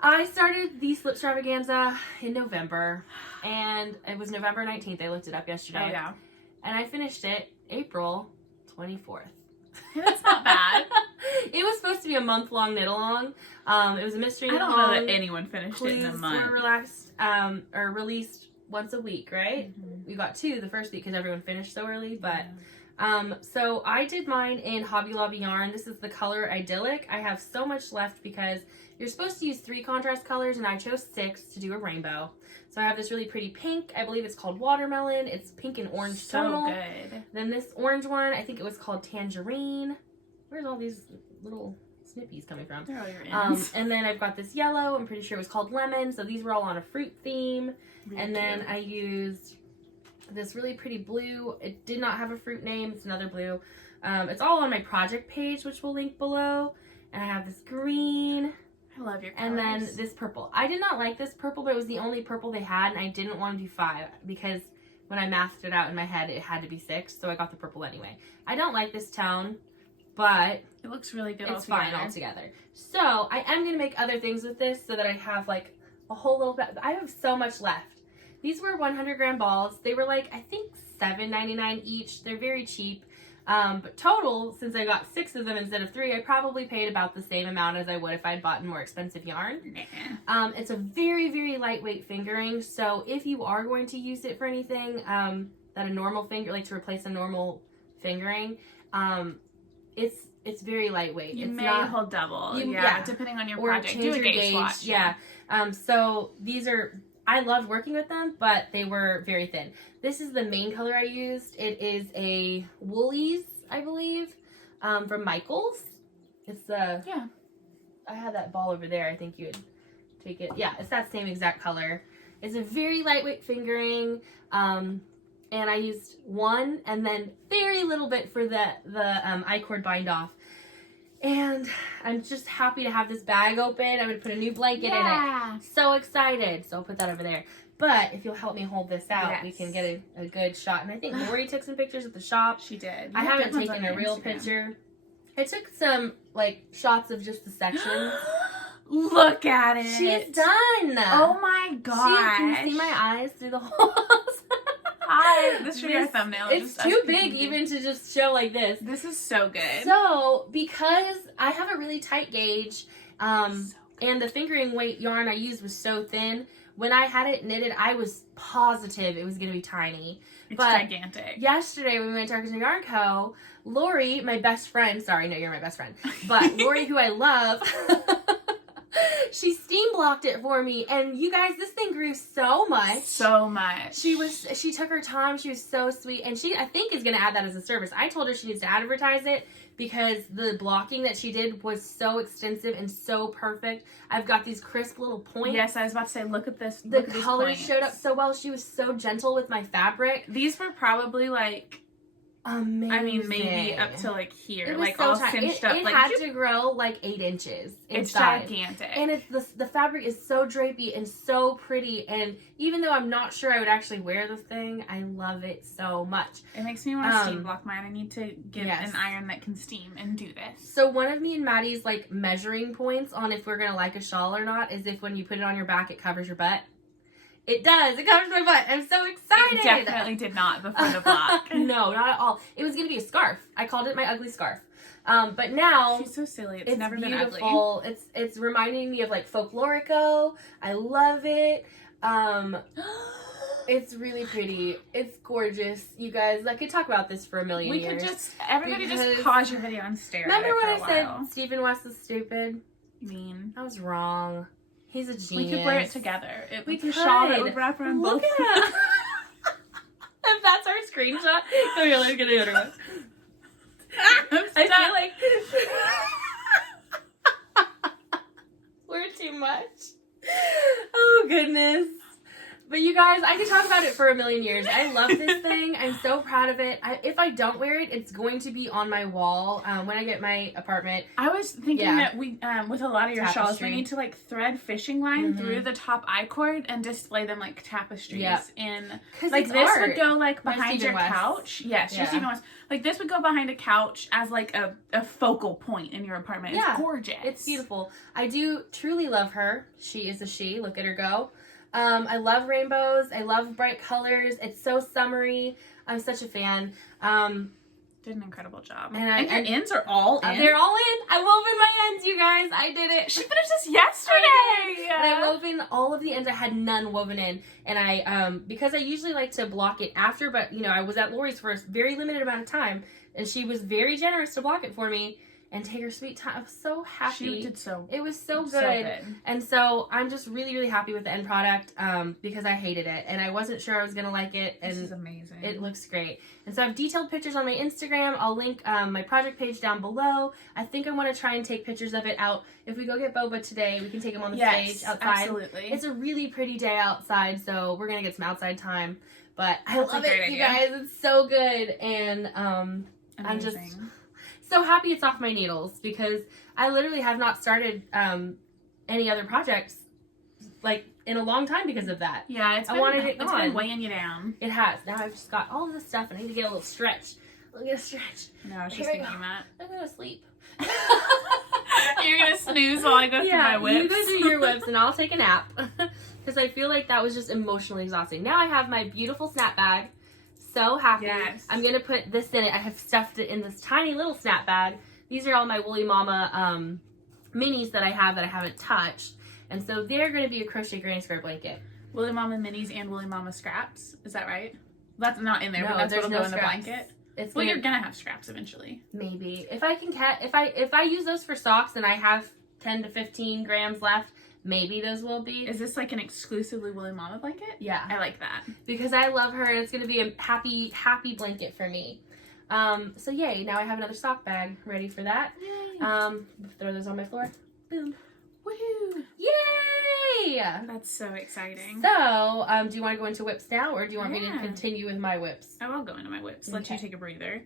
I started the Slipstravaganza in November, and it was November 19th. I looked it up yesterday. Oh, yeah. And I finished it April 24th. That's not bad. It was supposed to be a month-long Gnit-Along. It was a mystery I Gnit-Along. don't know that anyone finished it in a month. Were released once a week, right? Mm-hmm. We got 2 the first week because everyone finished so early, but... So I did mine in Hobby Lobby yarn. This is the color Idyllic. I have so much left because you're supposed to use 3 contrast colors and I chose 6 to do a rainbow. So I have this really pretty pink. I believe it's called Watermelon. It's pink and orange tonal. So good. Then this orange one, I think it was called Tangerine. Where's all these little snippies coming from? They're all your ends. And then I've got this yellow. I'm pretty sure it was called Lemon. So these were all on a fruit theme. Really and then cute. I used this really pretty blue. It did not have a fruit name. It's another blue. It's all on my project page, which we'll link below. And I have this green. I love your colors. And then this purple. I did not like this purple, but it was the only purple they had. And I didn't want to do 5 because when I mathed it out in my head, it had to be 6. So I got the purple anyway. I don't like this tone, but it looks really good. it's fine altogether. So I am going to make other things with this so that I have like a whole little bit. I have so much left. These were 100-gram balls. They were like, I think $7.99 each. They're very cheap. But total, since I got 6 of them instead of 3, I probably paid about the same amount as I would if I'd bought more expensive yarn. It's a very, very lightweight fingering. So if you are going to use it for anything that a normal finger, like to replace a normal fingering, it's very lightweight. You it's may not, hold double. You- Yeah, depending on your or project. change Do a your gauge swatch. Yeah. So these are, I loved working with them, but they were very thin. This is the main color I used. It is a Woolies, I believe, from Michaels. It's the, Yeah. I had that ball over there. I think you would take it. Yeah, it's that same exact color. It's a very lightweight fingering. And I used 1 and then very little bit for the I-cord bind off. And I'm just happy to have this bag open. I'm going to put a new blanket in it. So excited. So I'll put that over there. But if you'll help me hold this out, we can get a good shot. And I think Lori took some pictures at the shop. She did. I haven't taken a real picture. I took some, like, shots of just the sections. Look at it. She's done. Oh my gosh. Can you see my eyes through the holes? Hi. This should be our thumbnail. It's too big even to just show like this. This is so good. So, because I have a really tight gauge, and the fingering weight yarn I used was so thin, when I had it knitted, I was positive it was going to be tiny. It's but gigantic. Yesterday when we went to Arkansas Yarn Co., Lori, my best friend, sorry, no, you're my best friend, but Lori, who I love, she steam blocked it for me, and you guys, this thing grew so much. So much. She took her time. She was so sweet, and she, I think, is going to add that as a service. I told her she needs to advertise it because the blocking that she did was so extensive and so perfect. I've got these crisp little points. Yes, I was about to say, look at this. The colors showed up so well. She was so gentle with my fabric. These were probably like, amazing. I mean, maybe up to like here, It was like so all tight. cinched up. It Like had to grow like 8 inches it's inside. gigantic. And it's the fabric is so drapey and so pretty. And even though I'm not sure I would actually wear this thing, I love it so much. It makes me want to steam block mine. I need to get Yes. an iron that can steam and do this. So one of me and Maddie's like measuring points on if we're gonna like a shawl or not is if when you put it on your back, it covers your butt. It does. It covers my butt. I'm so excited. It definitely did not before the block. No, not at all. It was gonna be a scarf. I called it my ugly scarf. But now She's so silly. It's never beautiful. been ugly. It's reminding me of like folklorico. I love it. It's really pretty. It's gorgeous. You guys, I could talk about this for a million We years. could everybody because- just pause your video and stare Remember at it when I for a while. said Stephen West is stupid? You mean? I was wrong. He's a genius. We could wear it together. It We would could. a shawl that would wrap around Look both. at it. If that's our screenshot. Oh, yeah, let's get another one. I feel like we're too much. Oh, goodness. But you guys, I could talk about it for a million years. I love this thing. I'm so proud of it. If I don't wear it, it's going to be on my wall when I get my apartment. I was thinking that we, with a lot of your shawls, we Tapestry. need to like thread fishing line through the top I-cord and display them like tapestries in. Like this would go like behind your couch. Yes, just even West. Like this would go behind a couch as like a focal point in your apartment. It's gorgeous. It's beautiful. I do truly love her. She is a she. Look at her go. I love rainbows. I love bright colors. It's so summery. I'm such a fan. Did an incredible job. And your ends are all in? They're all in. I wove in my ends, you guys. I did it. She finished this yesterday. And I wove in all of the ends. I had none woven in. And I, because I usually like to block it after, but, you know, I was at Lori's for a very limited amount of time. And she was very generous to block it for me and take her sweet time. I was so happy. She did so. It was so good. And so I'm just really, really happy with the end product because I hated it. And I wasn't sure I was going to like it. And this is amazing. It looks great. And so I have detailed pictures on my Instagram. I'll link my project page down below. I think I want to try and take pictures of it out. If we go get boba today, we can take them on the stage outside. Absolutely. It's a really pretty day outside, so we're going to get some outside time. But I love it, idea. you guys. It's so good. And I'm just so happy it's off my needles because I literally have not started any other projects like in a long time because of that. Yeah, it's been weighing you down. It has. Now I've just got all of this stuff and I need to get a little stretch. Look at a stretch. No, I was just thinking that. I'm gonna sleep. You're gonna snooze while I go through my whips. You go through your whips and I'll take a nap because I feel like that was just emotionally exhausting. Now I have my beautiful snap bag. So happy. Yes. I'm gonna put this in it. I have stuffed it in this tiny little snap bag. These are all my Woolly Mama minis that I haven't touched, and so they're gonna be a crochet granny square blanket. Woolly Mama minis and Woolly Mama scraps. Is that right? That's not in there, No, but that's what'll there's go no in the scraps. blanket. It's Well, you're gonna have scraps eventually. maybe if I can if I use those for socks and I have 10 to 15 grams left, maybe those will be. Is this like an exclusively Woolly Mama blanket? Yeah, I like that. because I love her and it's gonna be a happy blanket for me. So yay, now I have another sock bag ready for that. Yay. Throw those on my floor. Boom. Woohoo! Yay! That's so exciting. So, do you want to go into whips now, or do you want me to continue with my whips? I will go into my whips. Let you take a breather.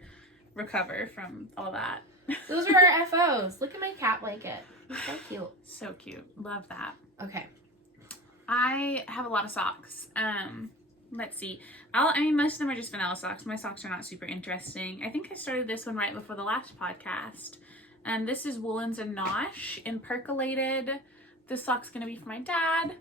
Recover from all that. Those are our FOs. Look at my cat blanket. It's so cute. So cute. Love that. Okay. I have a lot of socks. Let's see. Most of them are just vanilla socks. My socks are not super interesting. I think I started this one right before the last podcast. This is Woolens and Nosh in percolated. This sock's going to be for my dad.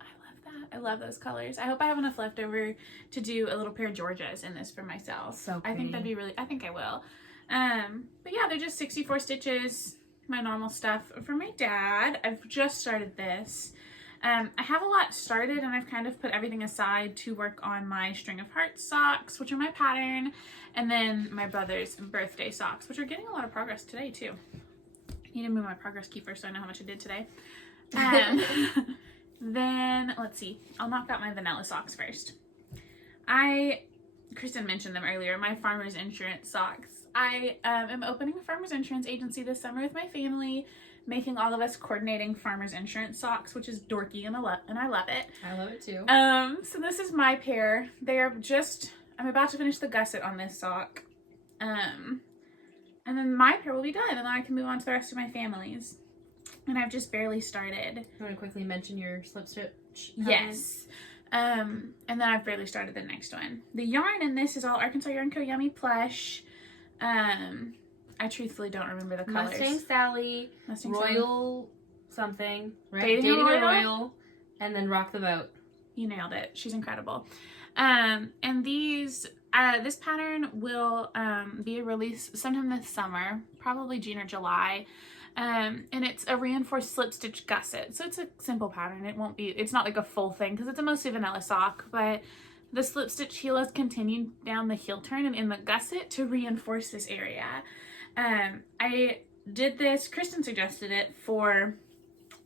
I love that. I love those colors. I hope I have enough left over to do a little pair of Georgias in this for myself. So I think that'd be I think I will. But yeah, they're just 64 stitches. My normal stuff. For my dad, I've just started this. I have a lot started and I've kind of put everything aside to work on my String of Hearts socks, which are my pattern, and then my brother's birthday socks, which are getting a lot of progress today too. I need to move my progress keeper so I know how much I did today. Then, let's see, I'll knock out my vanilla socks first. Christen mentioned them earlier, my farmer's insurance socks. I am opening a farmer's insurance agency this summer with my family, making all of us coordinating farmer's insurance socks, which is dorky and I love it. I love it too. So this is my pair. I'm about to finish the gusset on this sock. And then my pair will be done and then I can move on to the rest of my family's. And I've just barely started. You want to quickly mention your slip stitch? Yes. And then I've barely started the next one. The yarn in this is all Arkansas Yarn Co. Yummy Plush. I truthfully don't remember the colors. Mustang Sally, Royal something, right? Dating a Royal, and then Rock the Boat. You nailed it. She's incredible. And this pattern will be a release sometime this summer, probably June or July. And it's a reinforced slip stitch gusset. So it's a simple pattern. It's not like a full thing because it's a mostly vanilla sock, but the slip stitch heel is continued down the heel turn and in the gusset to reinforce this area. I did this, Christen suggested it for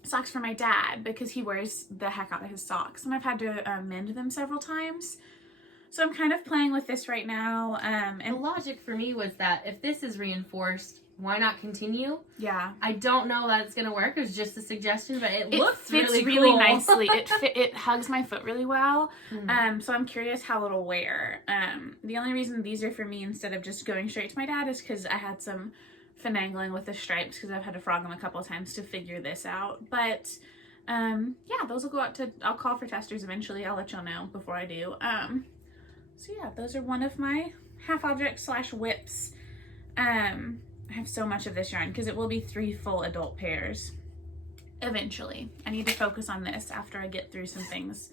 socks for my dad because he wears the heck out of his socks and I've had to mend them several times. So I'm kind of playing with this right now. And the logic for me was that if this is reinforced, why not continue? Yeah. I don't know that it's going to work. It was just a suggestion, but it looks fits really really cool. nicely. It hugs my foot really well. So I'm curious how it'll wear. The only reason these are for me instead of just going straight to my dad is because I had some finagling with the stripes because I've had to frog them a couple of times to figure this out. But yeah, those will go out to, I'll call for testers eventually. I'll let y'all know before I do. So yeah, those are one of my half objects / whips. I have so much of this yarn because it will be 3 full adult pairs eventually. I need to focus on this after I get through some things.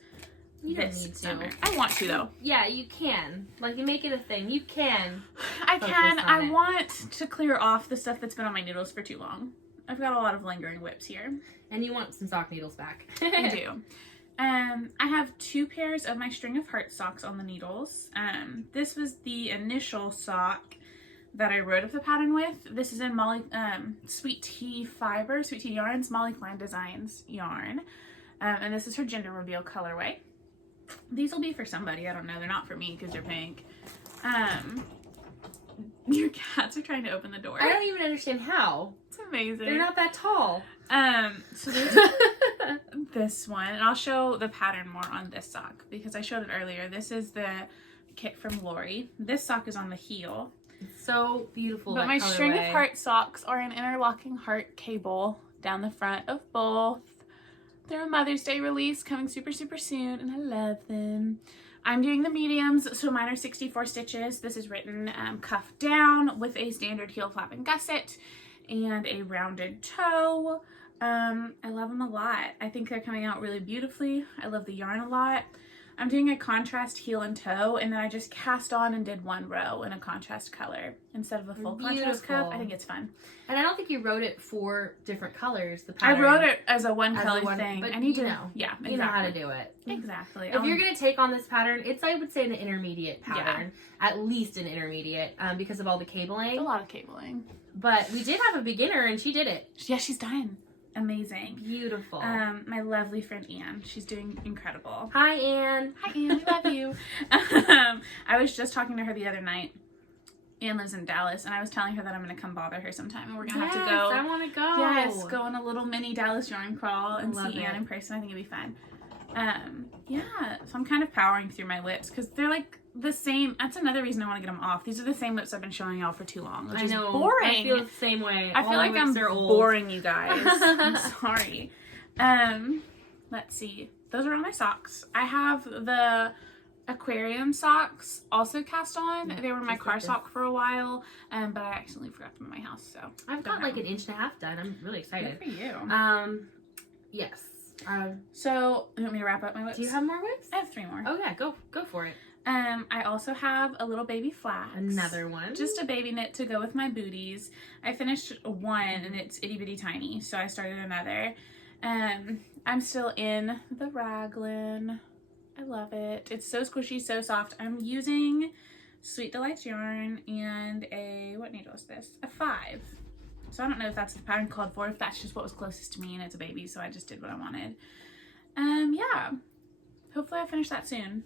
You don't need to. Summer. I want to though. Yeah, you can. Like, you make it a thing. You can. I can. I want to clear off the stuff that's been on my needles for too long. I've got a lot of lingering whips here. And you want some sock needles back. I do. I have 2 pairs of my string of heart socks on the needles. This was the initial sock that I wrote up the pattern with. This is in Sweet Tea Yarns, Molly Klein Designs yarn. And this is her gender reveal colorway. These will be for somebody. I don't know. They're not for me because they're pink. Your cats are trying to open the door. I don't even understand how. It's amazing. They're not that tall. So there's this one, and I'll show the pattern more on this sock because I showed it earlier. This is the kit from Lori. This sock is on the heel. It's so beautiful. But my string of heart socks are an interlocking heart cable down the front of both. They're a Mother's Day release coming super, super soon, and I love them. I'm doing the mediums, so mine are 64 stitches. This is written cuff down with a standard heel flap and gusset and a rounded toe. I love them a lot. I think they're coming out really beautifully. I love the yarn a lot. I'm doing a contrast heel and toe, and then I just cast on and did 1 row in a contrast color instead of a full contrast cup. I think it's fun. And I don't think you wrote it for different colors, the pattern. I wrote it as a one color thing. But I need you to know. Yeah, exactly. You know how to do it. Exactly. If you're going to take on this pattern, it's, I would say, an intermediate pattern. Yeah. At least an intermediate because of all the cabling. It's a lot of cabling. But we did have a beginner, and she did it. Yeah, she's done. Amazing. Beautiful. My lovely friend Anne. She's doing incredible. Hi, Anne. Hi, Anne. We love you. I was just talking to her the other night. Anne lives in Dallas, and I was telling her that I'm going to come bother her sometime, and we're going to have to go. I want to go. Yes, go on a little mini Dallas yarn crawl and see it. Anne in person. I think it'd be fun. Yeah, so I'm kind of powering through my whips because they're like the same. That's another reason I want to get them off. These are the same whips I've been showing y'all for too long, which is boring. I feel the same way. I feel like I'm boring you guys. I'm sorry. Let's see. Those are all my socks. I have the Aquarium socks also cast on. They were my car sock for a while, but I accidentally forgot them in my house. So I've got like 1.5 inches done. I'm really excited. Good for you. Yes. So you want me to wrap up my whips? Do you have more whips? I have 3 more. Oh yeah, go for it. I also have a little baby flax. Another one. Just a baby knit to go with my booties. I finished one and it's itty bitty tiny, so I started another. I'm still in the raglan. I love it. It's so squishy, so soft. I'm using Sweet Delights yarn and what needle is this? A 5. So I don't know if that's the pattern called for, if that's just what was closest to me, and it's a baby, so I just did what I wanted. Yeah. Hopefully I'll finish that soon.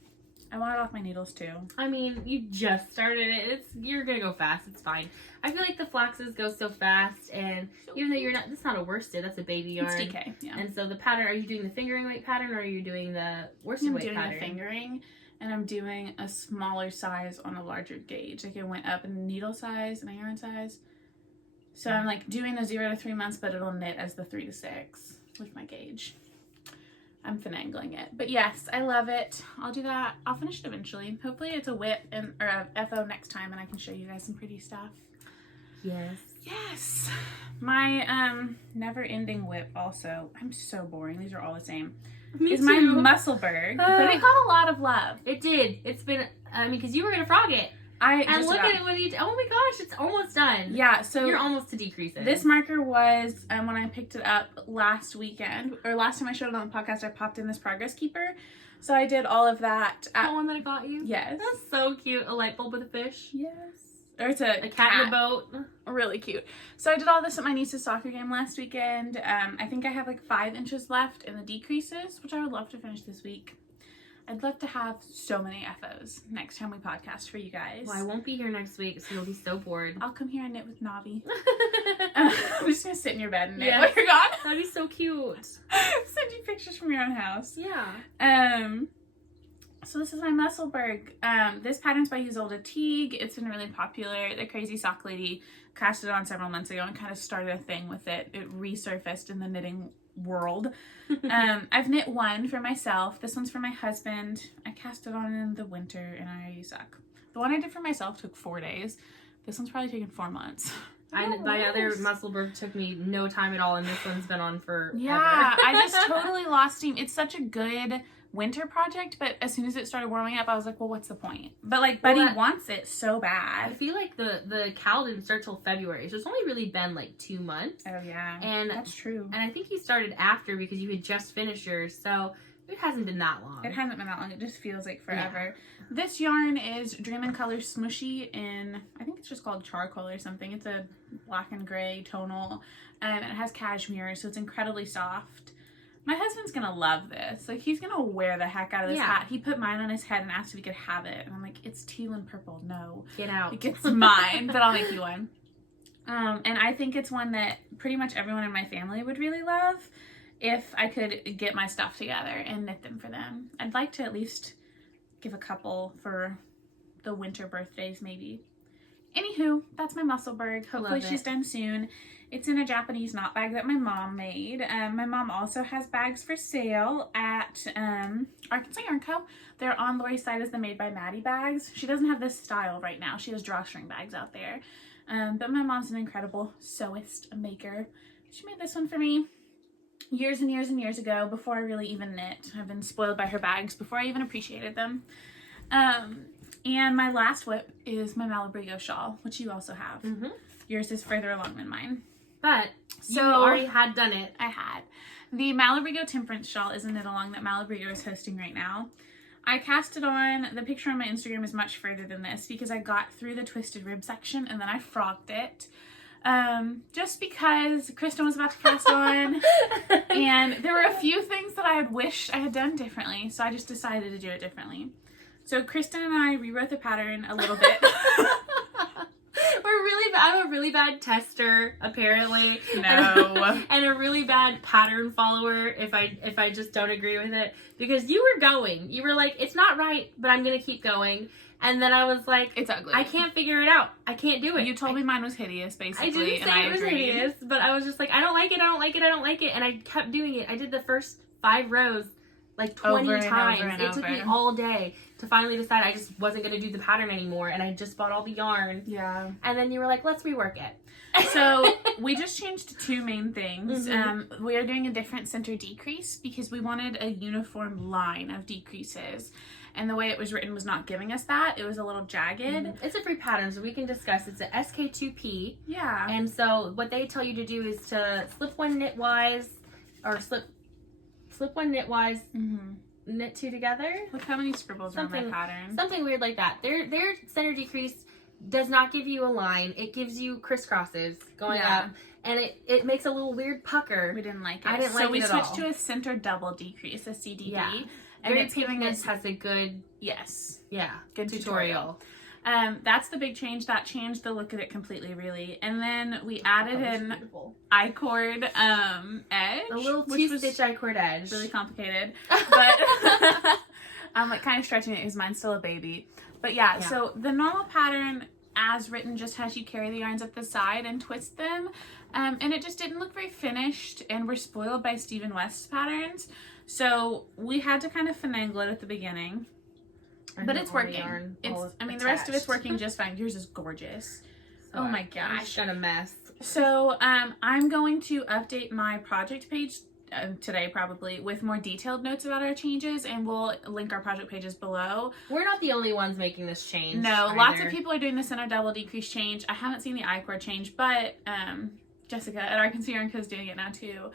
I want it off my needles too. I mean, you just started it. You're gonna go fast. It's fine. I feel like the flaxes go so fast, and even though that's not a worsted, that's a baby yarn. It's DK, yeah. And so the pattern, are you doing the fingering weight pattern, or are you doing the worsted weight pattern? I'm doing the fingering, and I'm doing a smaller size on a larger gauge. Like it went up in needle size and yarn size. So I'm like doing the 0 to 3 months, but it'll knit as the 3 to 6 with my gauge. I'm finagling it. But yes, I love it. I'll do that. I'll finish it eventually. Hopefully it's a whip or a FO next time, and I can show you guys some pretty stuff. Yes. Yes. My never-ending whip also. I'm so boring. These are all the same. Me is too. my Musselburgh. But it got a lot of love. It did. It's been, I mean, because you were going to frog it. And look at it when you, oh my gosh, it's almost done. Yeah, so you're almost to decreasing. This marker was, when I picked it up last weekend, or last time I showed it on the podcast, I popped in this progress keeper. So I did all of that. That one that I got you? Yes. That's so cute. A light bulb with a fish. Yes. Or it's a cat in a boat. Really cute. So I did all this at my niece's soccer game last weekend. I think I have like 5 inches left in the decreases, which I would love to finish this week. I'd love to have so many FOs next time we podcast for you guys. Well, I won't be here next week, so you'll be so bored. I'll come here and knit with Navi. I'm just gonna sit in your bed and knit Yes. while you're gone. That'd be so cute. Send you pictures from your own house. Yeah. So this is my Musselburgh. This pattern's by Ysolda Teague. It's been really popular. The Crazy Sock Lady cast it on several months ago and kind of started a thing with it. It resurfaced in the knitting world. I've knit one for myself. This one's for my husband. I cast it on in the winter and I suck. The one I did for myself took 4 days. This one's probably taken 4 months. My other Musselburgh took me no time at all, and this one's been on for Yeah, I just totally lost steam. It's such a good winter project, but as soon as it started warming up, I was like, well, what's the point? But like, Buddy wants it so bad. I feel like the KAL didn't start till February, so it's only really been like 2 months. Oh yeah, and that's true. And I think you started after because you had just finished yours, so it hasn't been that long. It hasn't been that long. It just feels like forever. Yeah. This yarn is Dream in Color Smushy in, I think it's just called charcoal or something. It's a black and gray tonal. It has cashmere, so it's incredibly soft. My husband's gonna love this. Like, he's gonna wear the heck out of this hat. He put mine on his head and asked if he could have it. And I'm like, it's teal and purple. No. Get out. Like, it's mine, but I'll make you one. And I think it's one that pretty much everyone in my family would really love if I could get my stuff together and knit them for them. I'd like to at least give a couple for the winter birthdays, maybe. Anywho, that's my Musselburgh. Hopefully she's done soon. It's in a Japanese knot bag that my mom made. My mom also has bags for sale at Arkansas Yarn Co. They're on Lori's side as the Made by Maddie bags. She doesn't have this style right now. She has drawstring bags out there. But my mom's an incredible sewist maker. She made this one for me years and years and years ago, before I really even knit. I've been spoiled by her bags before I even appreciated them. And my last whip is my Malabrigo shawl, which you also have. Mm-hmm. Yours is further along than mine. But you already had done it. I had. The Malabrigo Temperance Shawl is a Gnit-Along that Malabrigo is hosting right now. I cast it on, the picture on my Instagram is much further than this because I got through the twisted rib section and then I frogged it. Just because Christen was about to cast on and there were a few things that I had wished I had done differently, so I just decided to do it differently. So Christen and I rewrote the pattern a little bit. I'm a really bad tester, apparently. No. And a really bad pattern follower if I just don't agree with it. Because you were like, it's not right, but I'm gonna keep going. And then I was like, it's ugly. I can't figure it out. I can't do it. You told me mine was hideous, basically. I didn't say it was hideous, but I was just like, I don't like it. And I kept doing it. I did the first 5 rows like 20 times. It took me all day to finally decide I just wasn't going to do the pattern anymore. And I just bought all the yarn. Yeah. And then you were like, let's rework it. So we just changed 2 main things. Mm-hmm. We are doing a different center decrease because we wanted a uniform line of decreases. And the way it was written was not giving us that. It was a little jagged. Mm-hmm. It's a free pattern, so we can discuss. It's a SK2P. Yeah. And so what they tell you to do is to slip one knitwise, or slip one knitwise, knit 2 together. Look how many scribbles are on my pattern. Something weird like that. Their center decrease does not give you a line. It gives you crisscrosses going up. And it makes a little weird pucker. We didn't like it. I didn't like it at all. So we switched to a center double decrease, a CDD. Yeah. And TinCanKnits has a good, good tutorial. That's the big change. That changed the look of it completely, really. And then we added an I-cord edge. A little 2-stitch I-cord edge. Really complicated. But I'm like kind of stretching it because mine's still a baby. But yeah, so the normal pattern as written just has you carry the yarns up the side and twist them. And it just didn't look very finished, and we're spoiled by Stephen West's patterns. So we had to kind of finagle it at the beginning. But it's working. The rest of it's working just fine. Yours is gorgeous. So oh my gosh. I'm gonna mess. So I'm going to update my project page today probably with more detailed notes about our changes, and we'll link our project pages below. We're not the only ones making this change. No, lots of people are doing the center double decrease change. I haven't seen the I-cord change, but Jessica at Arkansas Yarn Co is doing it now too.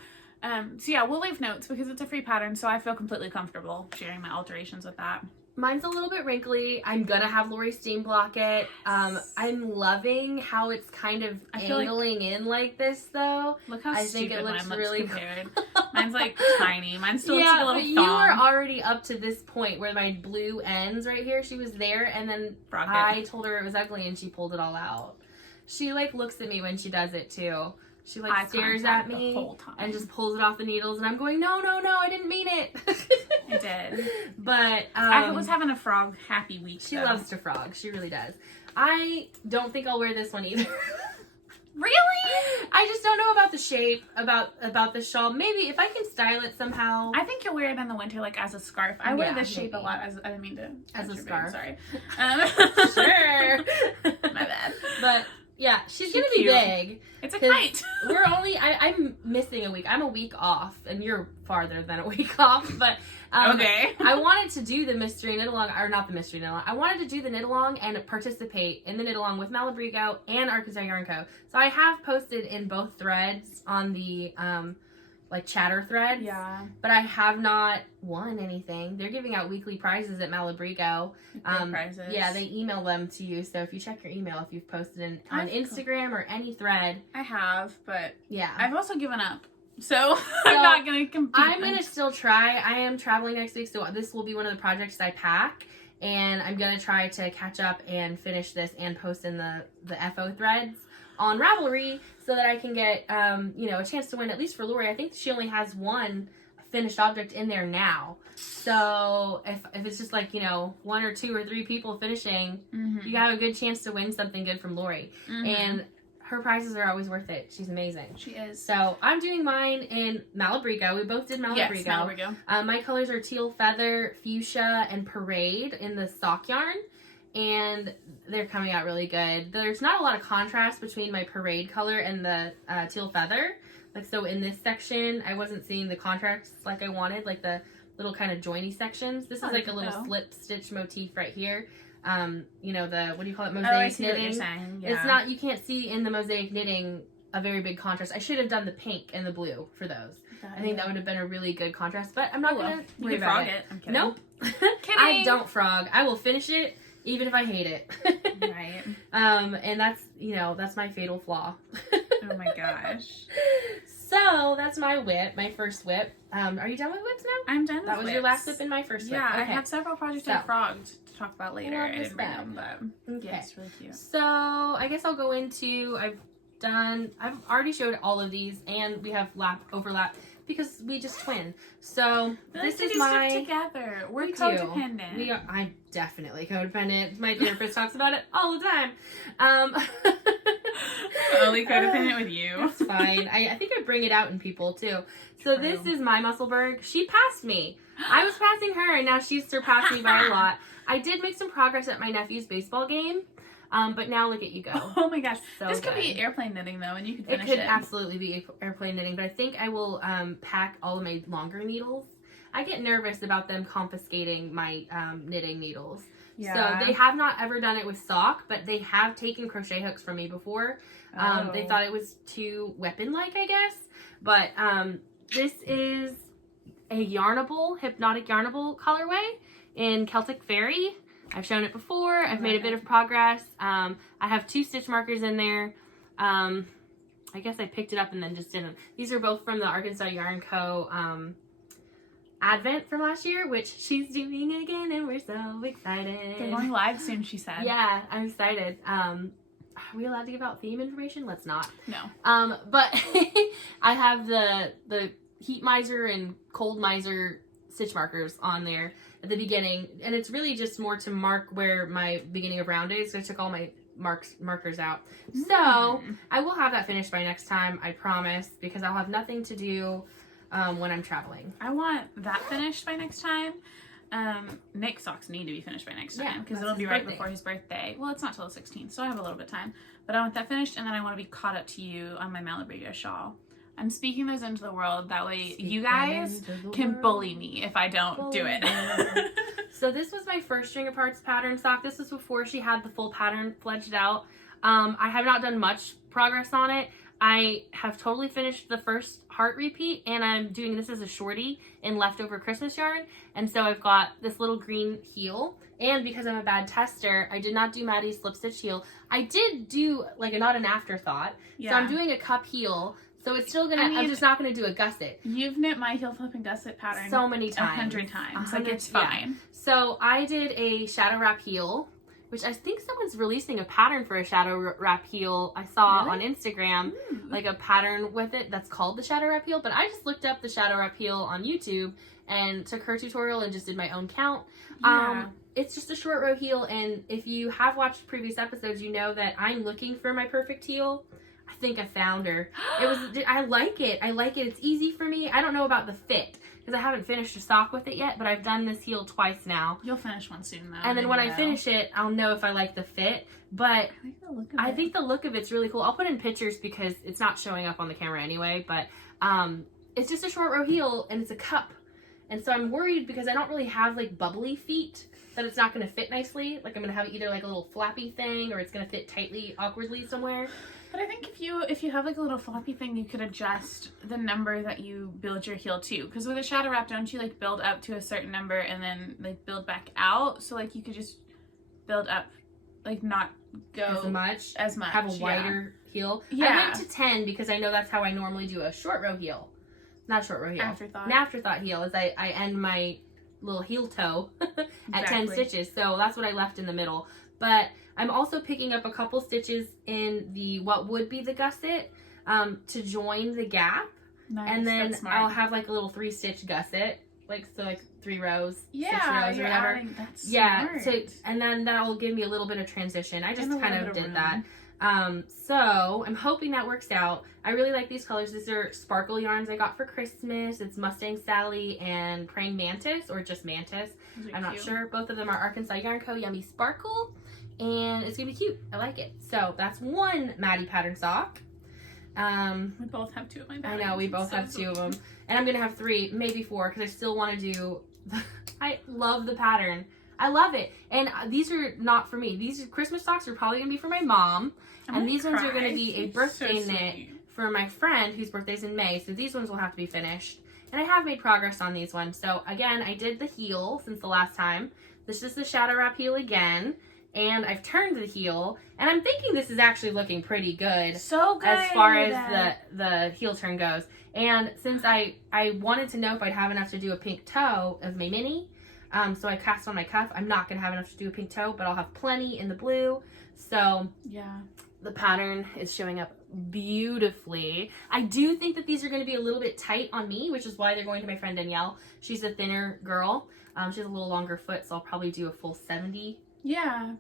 So yeah, we'll leave notes because it's a free pattern, so I feel completely comfortable sharing my alterations with that. Mine's a little bit wrinkly. I'm gonna have Lori steam block it. I'm loving how it's kind of angling in like this, though. Look how I think it looks really compared. Mine's like tiny. Mine still looks like a little thong. You were already up to this point where my blue ends right here. She was there, and then I told her it was ugly, and she pulled it all out. She like looks at me when she does it too. She like stares at me and just pulls it off the needles, and I'm going, no, I didn't mean it. I did. But I was having a frog happy week. She loves to frog. She really does. I don't think I'll wear this one either. Really? I just don't know about the shape, about the shawl. Maybe if I can style it somehow. I think you'll wear it in the winter like as a scarf. I wear this shape a lot as, I didn't mean to. As a scarf. Sorry. Sure. My bad. But yeah, she's gonna be big. It's a kite. I'm missing a week. I'm a week off, and you're farther than a week off. But okay. I wanted to do the mystery Gnit-Along, or not the mystery Gnit-Along. I wanted to do the Gnit-Along and participate in the Gnit-Along with Malabrigo and Arkansas Yarn Co. So I have posted in both threads on the like chatter threads. Yeah. But I have not won anything. They're giving out weekly prizes at Malabrigo. Prizes. Yeah, they email them to you. So if you check your email, if you've posted on Instagram or any thread. I have, but yeah. I've also given up. So I'm not going to compete. I'm going to still try. I am traveling next week, so this will be one of the projects I pack. And I'm going to try to catch up and finish this and post in the FO threads on Ravelry so that I can get, a chance to win, at least for Lori. I think she only has one finished object in there now. So if it's just like, one or two or three people finishing, you have a good chance to win something good from Lori. And her prizes are always worth it. She's amazing. She is. So I'm doing mine in Malabrigo. We both did Malabrigo. Yes, Malabrigo. My colors are Teal Feather, Fuchsia, and Parade in the sock yarn. And they're coming out really good. There's not a lot of contrast between my Parade color and the Teal Feather. Like, so in this section, I wasn't seeing the contrast like I wanted, like the little kind of joiny sections. This is like a little slip stitch motif right here. The, what do you call it, mosaic knitting. What you're saying. Yeah. It's not, you can't see in the mosaic knitting a very big contrast. I should have done the pink and the blue for those. I think that would have been a really good contrast, but I'm not going to worry about it. I'm kidding. Nope. Kidding. I don't frog. I will finish it even if I hate it. Right. And that's my fatal flaw. Oh my gosh. So that's my whip, my first whip. Are you done with whips now? I'm done with That was your last whip and my first whip. Yeah, okay. I have several projects I frogged to talk about later. I didn't bring them, but okay. Yeah, it's really cute. So I guess I'll go into, I've already showed all of these, and we have overlap because we just twin. So this is my together. We're codependent. I'm definitely codependent. My therapist talks about it all the time. Only codependent with you. It's fine. I think I bring it out in people too. So this is my Musselburgh. She passed me. I was passing her, and now she's surpassed me by a lot. I did make some progress at my nephew's baseball game. But now look at you go. Oh my gosh. So this could be airplane knitting though, and you could finish it. It could absolutely be airplane knitting, but I think I will pack all of my longer needles. I get nervous about them confiscating my knitting needles. Yeah. So they have not ever done it with sock, but they have taken crochet hooks from me before. They thought it was too weapon-like, I guess. But this is a Yarnable, Hypnotic Yarnable colorway in Celtic Faerie. I've shown it before. I've made a bit of progress. I have 2 stitch markers in there. I guess I picked it up and then just didn't. These are both from the Arkansas Yarn Co. Advent from last year, which she's doing again, and we're so excited. They're going live soon, she said. Yeah, I'm excited. Are we allowed to give out theme information? Let's not. No. But I have the Heat Miser and Cold Miser stitch markers on there at the beginning, and it's really just more to mark where my beginning of round is. So I took all my markers out. So I will have that finished by next time, I promise, because I'll have nothing to do when I'm traveling. I want that finished by next time. Nick's socks need to be finished by next time because it'll be right before his birthday. Well, it's not till the 16th, so I have a little bit of time. But I want that finished, and then I want to be caught up to you on my Malabrigo shawl. I'm speaking those into the world. That way you guys can bully me if I don't do it. So this was my first string of parts pattern sock. This was before she had the full pattern fledged out. I have not done much progress on it. I have totally finished the first heart repeat, and I'm doing this as a shorty in leftover Christmas yarn. And so I've got this little green heel, and because I'm a bad tester, I did not do Maddie's slip stitch heel. I did do like not an afterthought. Yeah. So I'm doing a cup heel. So it's still gonna, I'm just not gonna do a gusset. You've knit my heel flip and gusset pattern so many times. 100 times. Like, it's fine. Yeah. So I did a shadow wrap heel, which I think someone's releasing a pattern for a shadow wrap heel. I saw on Instagram, like a pattern with it that's called the shadow wrap heel. But I just looked up the shadow wrap heel on YouTube and took her tutorial and just did my own count. Yeah. It's just a short row heel, and if you have watched previous episodes, you know that I'm looking for my perfect heel. I think I found her. I like it. I like it. It's easy for me. I don't know about the fit because I haven't finished a sock with it yet, but I've done this heel twice now. You'll finish one soon though. And then when I finish it, I'll know if I like the fit. But I think the look of it's really cool. I'll put in pictures because it's not showing up on the camera anyway, but it's just a short row heel and it's a cup. And so I'm worried because I don't really have like bubbly feet that it's not going to fit nicely. Like I'm going to have either like a little flappy thing or it's going to fit tightly, awkwardly somewhere. But I think if you have like a little floppy thing, you could adjust the number that you build your heel to. Because with a shadow wrap, don't you like build up to a certain number and then like build back out? So like you could just build up, like not go as much. Have a wider heel. Yeah. I went to 10 because I know that's how I normally do a short row heel. Not short row heel. Afterthought. An afterthought heel is I end my little heel toe at 10 stitches. So that's what I left in the middle. But I'm also picking up a couple stitches in the what would be the gusset to join the gap. Nice. And then I'll have like a little 3-stitch gusset. Like 3 rows, 6 rows or whatever. That's yeah. smart. And then that'll give me a little bit of transition. I just kind of did that. room. So I'm hoping that works out. I really like these colors. These are sparkle yarns I got for Christmas. It's Mustang Sally and Praying Mantis, or just Mantis. I'm not sure. Both of them are Arkansas Yarn Co. Yummy Sparkle. And it's gonna be cute. I like it. So that's one Maddie pattern sock. We both have 2 of my patterns. I know, we both have 2 of them. And I'm gonna have 3, maybe 4, because I still want to do I love the pattern. I love it. And these are not for me. These Christmas socks are probably gonna be for my mom. And these ones are gonna be a birthday knit for my friend whose birthday's in May. So these ones will have to be finished. And I have made progress on these ones. So again, I did the heel since the last time. This is the shadow wrap heel again. And I've turned the heel, and I'm thinking this is actually looking pretty good. So good. As far as the heel turn goes. And since I wanted to know if I'd have enough to do a pink toe of my mini, so I cast on my cuff. I'm not going to have enough to do a pink toe, but I'll have plenty in the blue. So yeah, the pattern is showing up beautifully. I do think that these are going to be a little bit tight on me, which is why they're going to my friend Danielle. She's a thinner girl. She has a little longer foot, so I'll probably do a full 70. Yeah.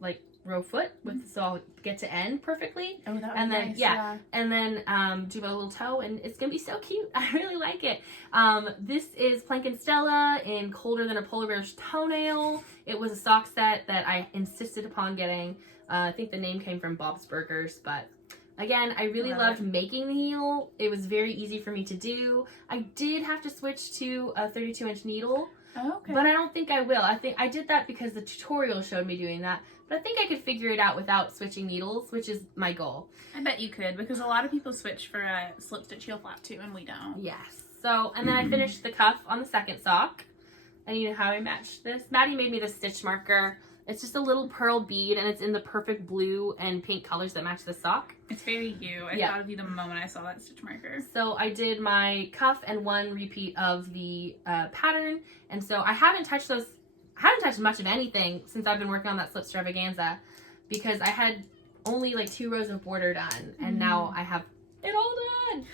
Like row foot with, so I'll get to end perfectly. Oh, that would and be then nice. and then do my little toe, and it's gonna be so cute. I really like it. This is Plank and Stella in Colder Than a Polar Bear's Toenail. It was a sock set that I insisted upon getting. I think the name came from Bob's Burgers, but again, I really loved making the heel. It was very easy for me to do. I did have to switch to a 32-inch needle. Oh, okay. But I don't think I will. I think I did that because the tutorial showed me doing that. But I think I could figure it out without switching needles, which is my goal. I bet you could, because a lot of people switch for a slip stitch heel flap too, and we don't. Yes. So, and then I finished the cuff on the second sock. And you know how I matched this? Maddie made me this stitch marker. It's just a little pearl bead, and it's in the perfect blue and pink colors that match the sock. It's very you. I thought of you the moment I saw that stitch marker. So I did my cuff and 1 repeat of the pattern. And so I haven't touched those. I haven't touched much of anything since I've been working on that slip extravaganza, because I had only like 2 rows of border done, and now I have it all done.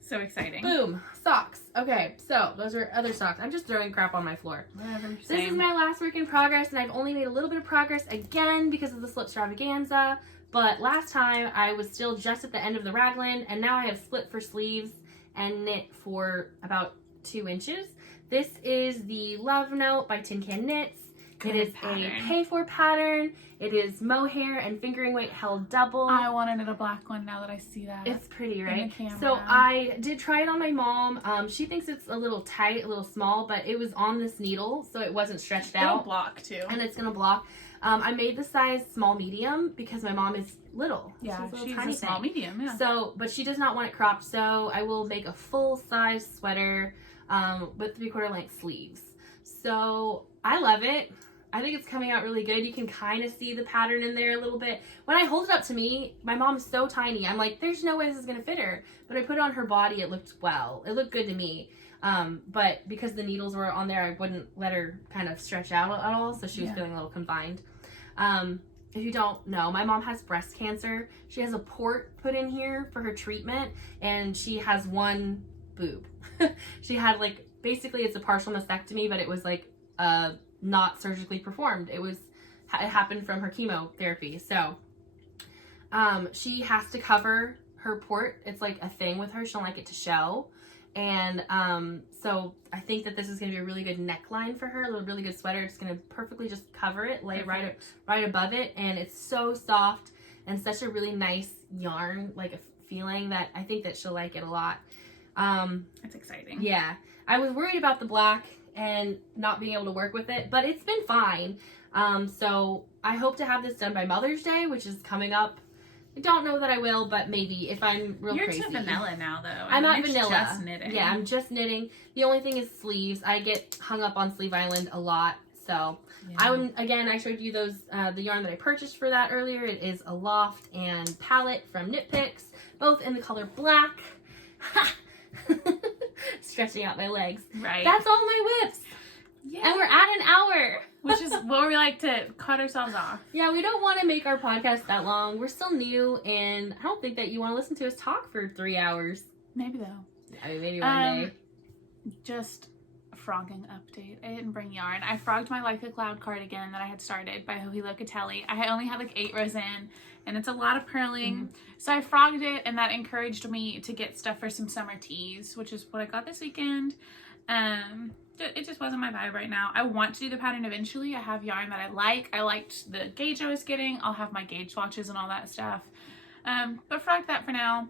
So exciting. Boom. Socks. Okay, so those are other socks. I'm just throwing crap on my floor. Whatever. This is my last work in progress, and I've only made a little bit of progress again because of the slip extravaganza. But last time I was still just at the end of the raglan, and now I have split for sleeves and knit for about 2 inches. This is the LoveNote by TinCanKnits. It is a pay-for pattern. It is mohair and fingering weight held double. I wanted a black one now that I see that. It's pretty, right? In the So camera. I did try it on my mom. She thinks it's a little tight, a little small, but it was on this needle, so it wasn't stretched out. It'll block too. And it's gonna block. I made the size small medium because my mom is little. Yeah, she's tiny a small medium. Yeah. So, but she does not want it cropped, so I will make a full size sweater with 3/4 length sleeves. So I love it. I think it's coming out really good. You can kind of see the pattern in there a little bit. When I hold it up to me, my mom's so tiny. I'm like, there's no way this is gonna fit her. But I put it on her body, it looked good to me. But because the needles were on there, I wouldn't let her kind of stretch out at all, so she was feeling a little confined. If you don't know, my mom has breast cancer. She has a port put in here for her treatment, and she has one boob. She had like, basically it's a partial mastectomy, but it was like not surgically performed. It happened from her chemotherapy. So she has to cover her port. It's like a thing with her. She don't like it to show. And so I think that this is going to be a really good neckline for her, a really good sweater. It's going to perfectly just cover it, lay right above it. And it's so soft and such a really nice yarn, like a feeling that I think that she'll like it a lot. It's exciting. Yeah. I was worried about the black and not being able to work with it, but it's been fine. So I hope to have this done by Mother's Day, which is coming up. I don't know that I will, but maybe if I'm real crazy. You're to vanilla now, though. I'm not vanilla. Just knitting. Yeah, I'm just knitting. The only thing is sleeves. I get hung up on Sleeve Island a lot. So I showed you those the yarn that I purchased for that earlier. It is Aloft and Palette from Knit Picks, both in the color black. Stretching out my legs. Right. That's all my whips. Yeah. And we're at an hour. Which is what we like to cut ourselves off. Yeah, we don't want to make our podcast that long. We're still new, and I don't think that you want to listen to us talk for 3 hours. Maybe though. I mean, maybe one day. Just a frogging update. I didn't bring yarn. I frogged my Like a Cloud cardigan that I had started by Joji Locatelli. I only had like 8 rows in, and it's a lot of purling. So I frogged it, and that encouraged me to get stuff for some summer teas, which is what I got this weekend. It just wasn't my vibe right now. I want to do the pattern eventually. I have yarn that I like. I liked the gauge I was getting. I'll have my gauge swatches and all that stuff. But frogged that for now.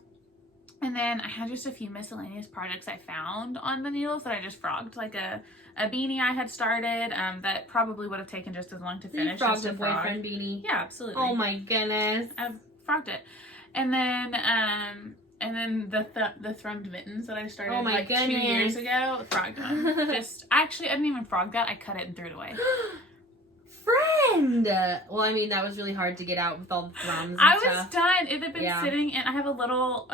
And then I had just a few miscellaneous projects I found on the needles that I just frogged. Like a beanie I had started that probably would have taken just as long to finish. You frogged a boyfriend beanie? Yeah, absolutely. Oh my goodness. I've frogged it. And then the thrummed mittens that I started 2 years ago, frogged them. Actually, I didn't even frog that. I cut it and threw it away. Friend! Well, I mean, that was really hard to get out with all the thrums and I stuff. was done. It had been sitting, and I have a little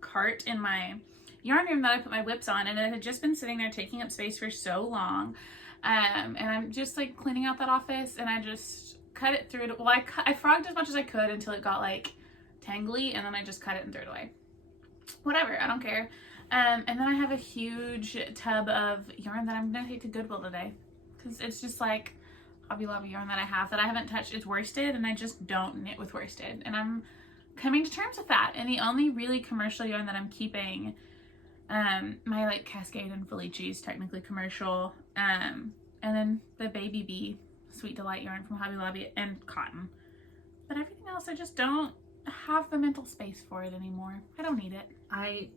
cart in my yarn room that I put my whips on, and it had just been sitting there taking up space for so long. And I'm just like cleaning out that office, and I just cut it through. Well, I frogged as much as I could until it got like tangly, and then I just cut it and threw it away. Whatever, I don't care. And then I have a huge tub of yarn that I'm gonna take to Goodwill today, because it's just like Hobby Lobby yarn that I have that I haven't touched. It's worsted, and I just don't knit with worsted, and I'm coming to terms with that. And the only really commercial yarn that I'm keeping, my like Cascade and Felici is technically commercial, and then the Baby Bee Sweet Delight yarn from Hobby Lobby and cotton. But everything else, I just don't have the mental space for it anymore. I don't need it. I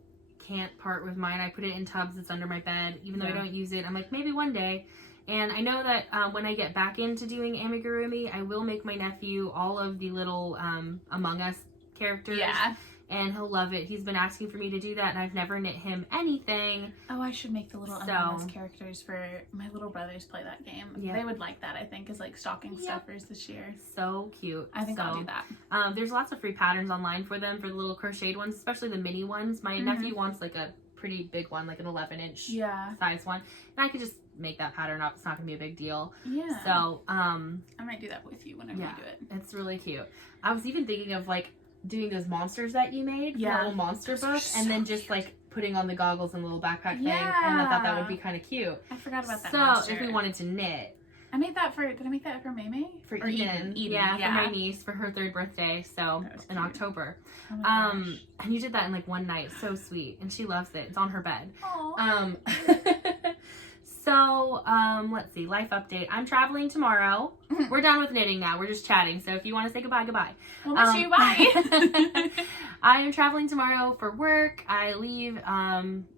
can't part with mine. I put it in tubs. It's under my bed. Even though I don't use it, I'm like, maybe one day. And I know that when I get back into doing amigurumi, I will make my nephew all of the little Among Us characters. Yeah. And he'll love it. He's been asking for me to do that, and I've never knit him anything. Oh, I should make the little Among Us characters for my little brothers play that game. Yeah. They would like that, I think, as like stocking stuffers this year. So cute. I think I'll do that. There's lots of free patterns online for them, for the little crocheted ones, especially the mini ones. My nephew wants like a pretty big one, like an 11-inch size one. And I could just make that pattern up. It's not going to be a big deal. Yeah. So, I might do that with you whenever you do it. It's really cute. I was even thinking of like doing those monsters that you made, the little monster book, and then just like putting on the goggles and the little backpack thing, and I thought that would be kind of cute. I forgot about that. So if we wanted to knit, I made that for. Did I make that for Maymay? For Eden. Yeah, for my niece for her 3rd birthday. So in October. Oh and you did that in like one night. So sweet, and she loves it. It's on her bed. Aww. So, let's see, life update. I'm traveling tomorrow. We're done with knitting now. We're just chatting. So if you want to say goodbye, goodbye. We'll miss you. Bye. I am traveling tomorrow for work. I leave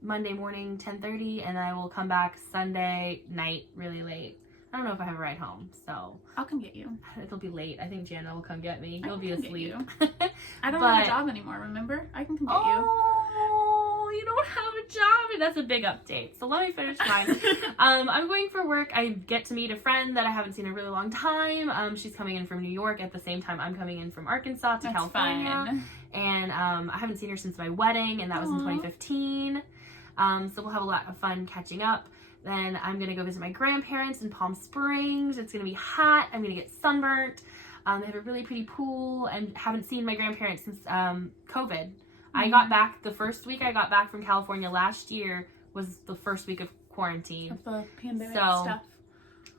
Monday morning, 10:30, and I will come back Sunday night really late. I don't know if I have a ride home, so I'll come get you. It'll be late. I think Jana will come get me. You'll be asleep. I don't have a job anymore, remember? I can come get you. Oh, you don't have a job. That's a big update. So let me finish mine. I'm going for work. I get to meet a friend that I haven't seen in a really long time. She's coming in from New York at the same time I'm coming in from Arkansas to California. Fun. And I haven't seen her since my wedding, and that was in 2015. So we'll have a lot of fun catching up. Then I'm going to go visit my grandparents in Palm Springs. It's going to be hot. I'm going to get sunburnt. They have a really pretty pool, and haven't seen my grandparents since COVID. I got back, the first week I got back from California last year was the first week of quarantine. Of the pandemic stuff.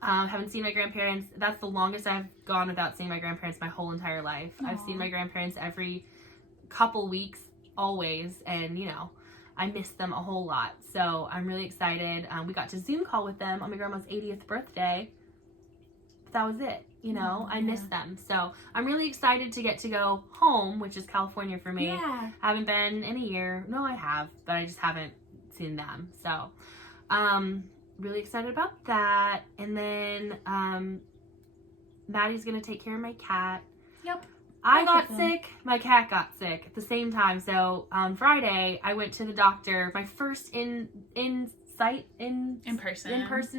Haven't seen my grandparents. That's the longest I've gone without seeing my grandparents my whole entire life. Aww. I've seen my grandparents every couple weeks, always, and you know, I miss them a whole lot. So I'm really excited. We got to Zoom call with them on my grandma's 80th birthday. But that was it. You know, I miss them. So I'm really excited to get to go home, which is California for me. Yeah. I haven't been in a year. No, I have, but I just haven't seen them. So really excited about that. And then Maddie's going to take care of my cat. Yep. I got sick. My cat got sick at the same time. So on Friday, I went to the doctor. My first in-person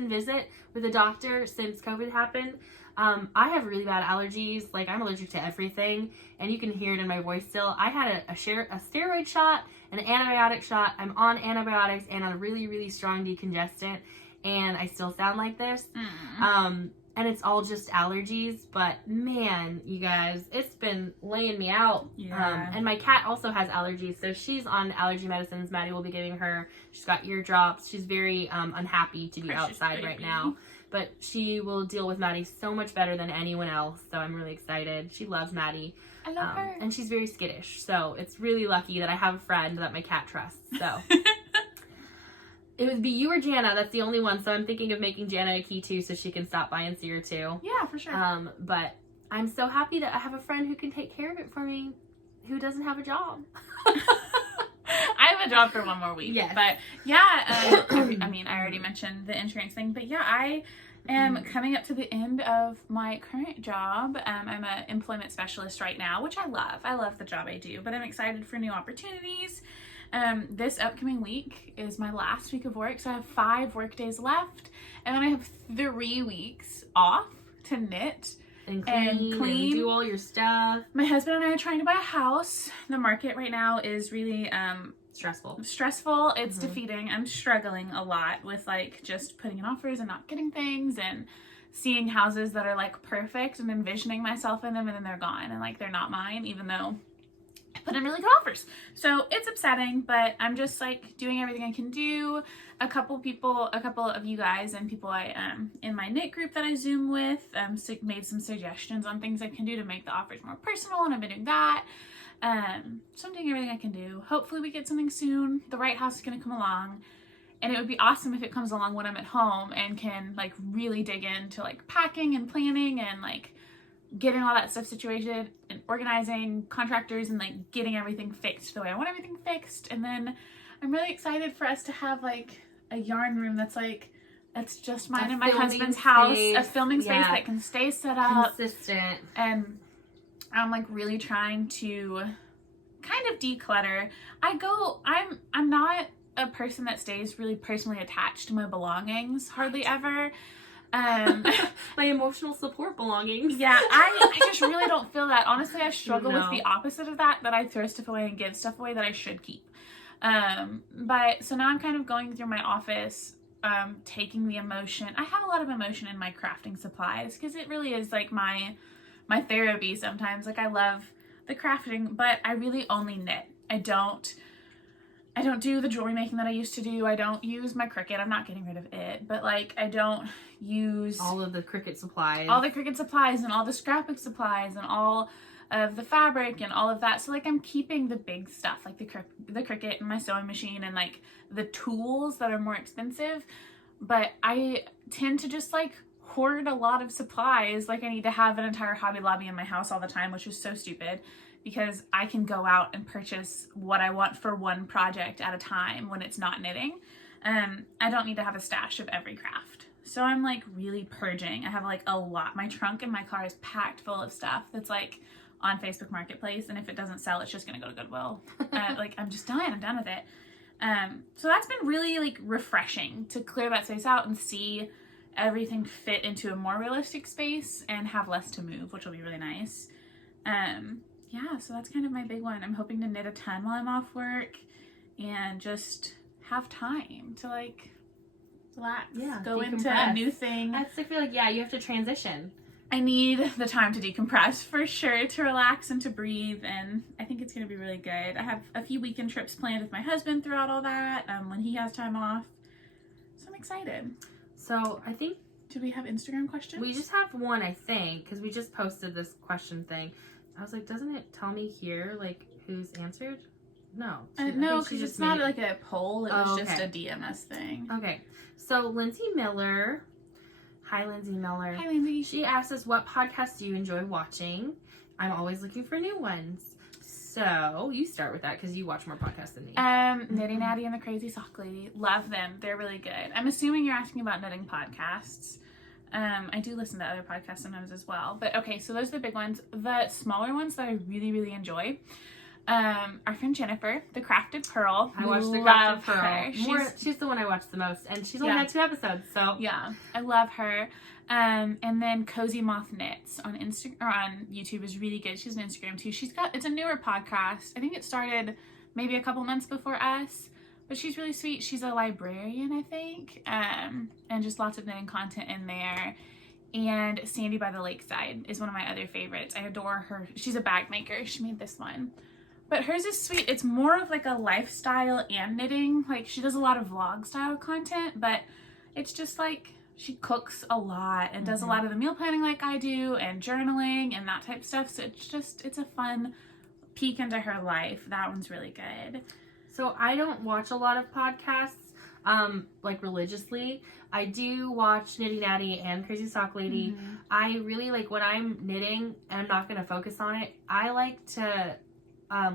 visit with a doctor since COVID happened. I have really bad allergies. Like, I'm allergic to everything, and you can hear it in my voice still. I had a steroid shot, an antibiotic shot. I'm on antibiotics and on a really, really strong decongestant, and I still sound like this. And it's all just allergies, but man, you guys, it's been laying me out. Yeah. And my cat also has allergies, so she's on allergy medicines. Maddie will be giving her. She's got eardrops. She's very unhappy to be outside right now, but she will deal with Maddie so much better than anyone else, so I'm really excited. She loves Maddie. I love her. And she's very skittish, so it's really lucky that I have a friend that my cat trusts, so... It would be you or Jana. That's the only one. So I'm thinking of making Jana a key too, so she can stop by and see her too. Yeah, for sure. But I'm so happy that I have a friend who can take care of it for me, who doesn't have a job. I have a job for one more week. Yes. But yeah, I mean, I already mentioned the insurance thing, but yeah, I am coming up to the end of my current job. I'm an employment specialist right now, which I love. I love the job I do, but I'm excited for new opportunities. This upcoming week is my last week of work, so I have 5 work days left, and then I have 3 weeks off to knit and clean. And do all your stuff. My husband and I are trying to buy a house. The market right now is really stressful. It's defeating. I'm struggling a lot with like just putting in offers and not getting things, and seeing houses that are like perfect and envisioning myself in them, and then they're gone and like they're not mine, even though I put in really good offers. So it's upsetting, but I'm just like doing everything I can do. A couple of you guys and people I in my knit group that I Zoom with made some suggestions on things I can do to make the offers more personal, and I've been doing that. So I'm doing everything I can do. Hopefully we get something soon. The right house is going to come along, and it would be awesome if it comes along when I'm at home and can like really dig into like packing and planning and like getting all that stuff situated and organizing contractors and like getting everything fixed the way I want everything fixed. And then I'm really excited for us to have like a yarn room that's just mine and my husband's house, a filming space that can stay set up, consistent. And I'm like really trying to kind of declutter. I'm not a person that stays really personally attached to my belongings hardly ever. My emotional support belongings. Yeah, I just really don't feel that. Honestly, I struggle with the opposite of that I throw stuff away and give stuff away that I should keep. But so now I'm kind of going through my office, taking the emotion. I have a lot of emotion in my crafting supplies because it really is like my therapy sometimes. Like I love the crafting, but I really only knit. I don't do the jewelry making that I used to do. I don't use my Cricut. I'm not getting rid of it. But like I don't use all of the Cricut supplies. All the Cricut supplies and all the scrapbook supplies and all of the fabric and all of that. So like I'm keeping the big stuff like the Cricut and my sewing machine and like the tools that are more expensive. but I tend to just like hoard a lot of supplies. Like I need to have an entire Hobby Lobby in my house all the time, which is so stupid because I can go out and purchase what I want for one project at a time when it's not knitting. I don't need to have a stash of every craft. So I'm like really purging. I have like a lot. My trunk in my car is packed full of stuff that's like on Facebook Marketplace, and if it doesn't sell, it's just gonna go to Goodwill. Like I'm just done. I'm done with it. So that's been really like refreshing to clear that space out and see everything fit into a more realistic space and have less to move, which will be really nice. Yeah, so that's kind of my big one. I'm hoping to knit a ton while I'm off work and just have time to like relax, go into a new thing. I feel like, you have to transition. I need the time to decompress for sure, to relax and to breathe, and I think it's going to be really good. I have a few weekend trips planned with my husband throughout all that when he has time off, so I'm excited. So I think, do we have Instagram questions? We just have one, I think, because we just posted this question thing. I was like, doesn't it tell me here like who's answered? No. No, because it's not like a poll. It was just a DMS thing. Okay. So Lindsay Miller. Hi, Lindsay Miller. Hi, Lindsay. She asked us, what podcasts do you enjoy watching? I'm always looking for new ones. So you start with that because you watch more podcasts than me. Knitting Maddie and the Crazy Sock Lady. Love them. They're really good. I'm assuming you're asking about knitting podcasts. I do listen to other podcasts sometimes as well. But okay, so those are the big ones. The smaller ones that I really, really enjoy. Our friend Jennifer, the Crafted Pearl. I watched the Crafted Pearl. She's the one I watched the most, and she's only had 2 episodes, so yeah, I love her. And then Cozy Moth Knits on Instagram or on YouTube is really good. She's on Instagram too. It's a newer podcast. I think it started maybe a couple months before us, but she's really sweet. She's a librarian, I think, and just lots of knitting content in there. And Sandy by the Lakeside is one of my other favorites. I adore her. She's a bag maker. She made this one. But hers is sweet. It's more of like a lifestyle and knitting. Like she does a lot of vlog style content, but it's just like she cooks a lot and does a lot of the meal planning like I do and journaling and that type of stuff. So it's a fun peek into her life. That one's really good. So I don't watch a lot of podcasts like religiously. I do watch Knitty Natty and Crazy Sock Lady. I really like when I'm knitting and I'm not going to focus on it. I like to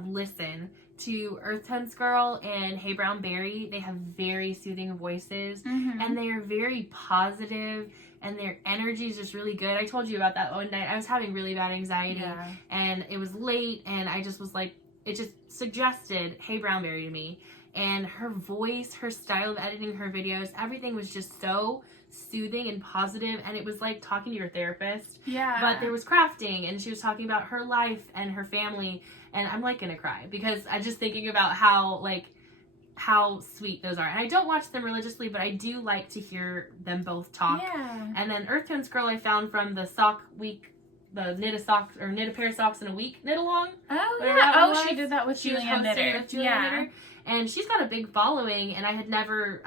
listen to Earth Tones Girl and Hey Brown Berry. They have very soothing voices and they are very positive and their energy is just really good. I told you about that one night. I was having really bad anxiety and it was late and I just was like, it just suggested Hey Brown Berry to me. And her voice, her style of editing her videos, everything was just so soothing and positive, and it was like talking to your therapist. Yeah. But there was crafting, and she was talking about her life and her family, and I'm like gonna cry because I'm just thinking about how sweet those are. And I don't watch them religiously, but I do like to hear them both talk. Yeah. And then Earth Tones Girl I found from the sock week, the knit a pair of socks in a week knit-along. Oh yeah. Oh, she did that with Julianne Knitter. Knitter. And she's got a big following, and I had never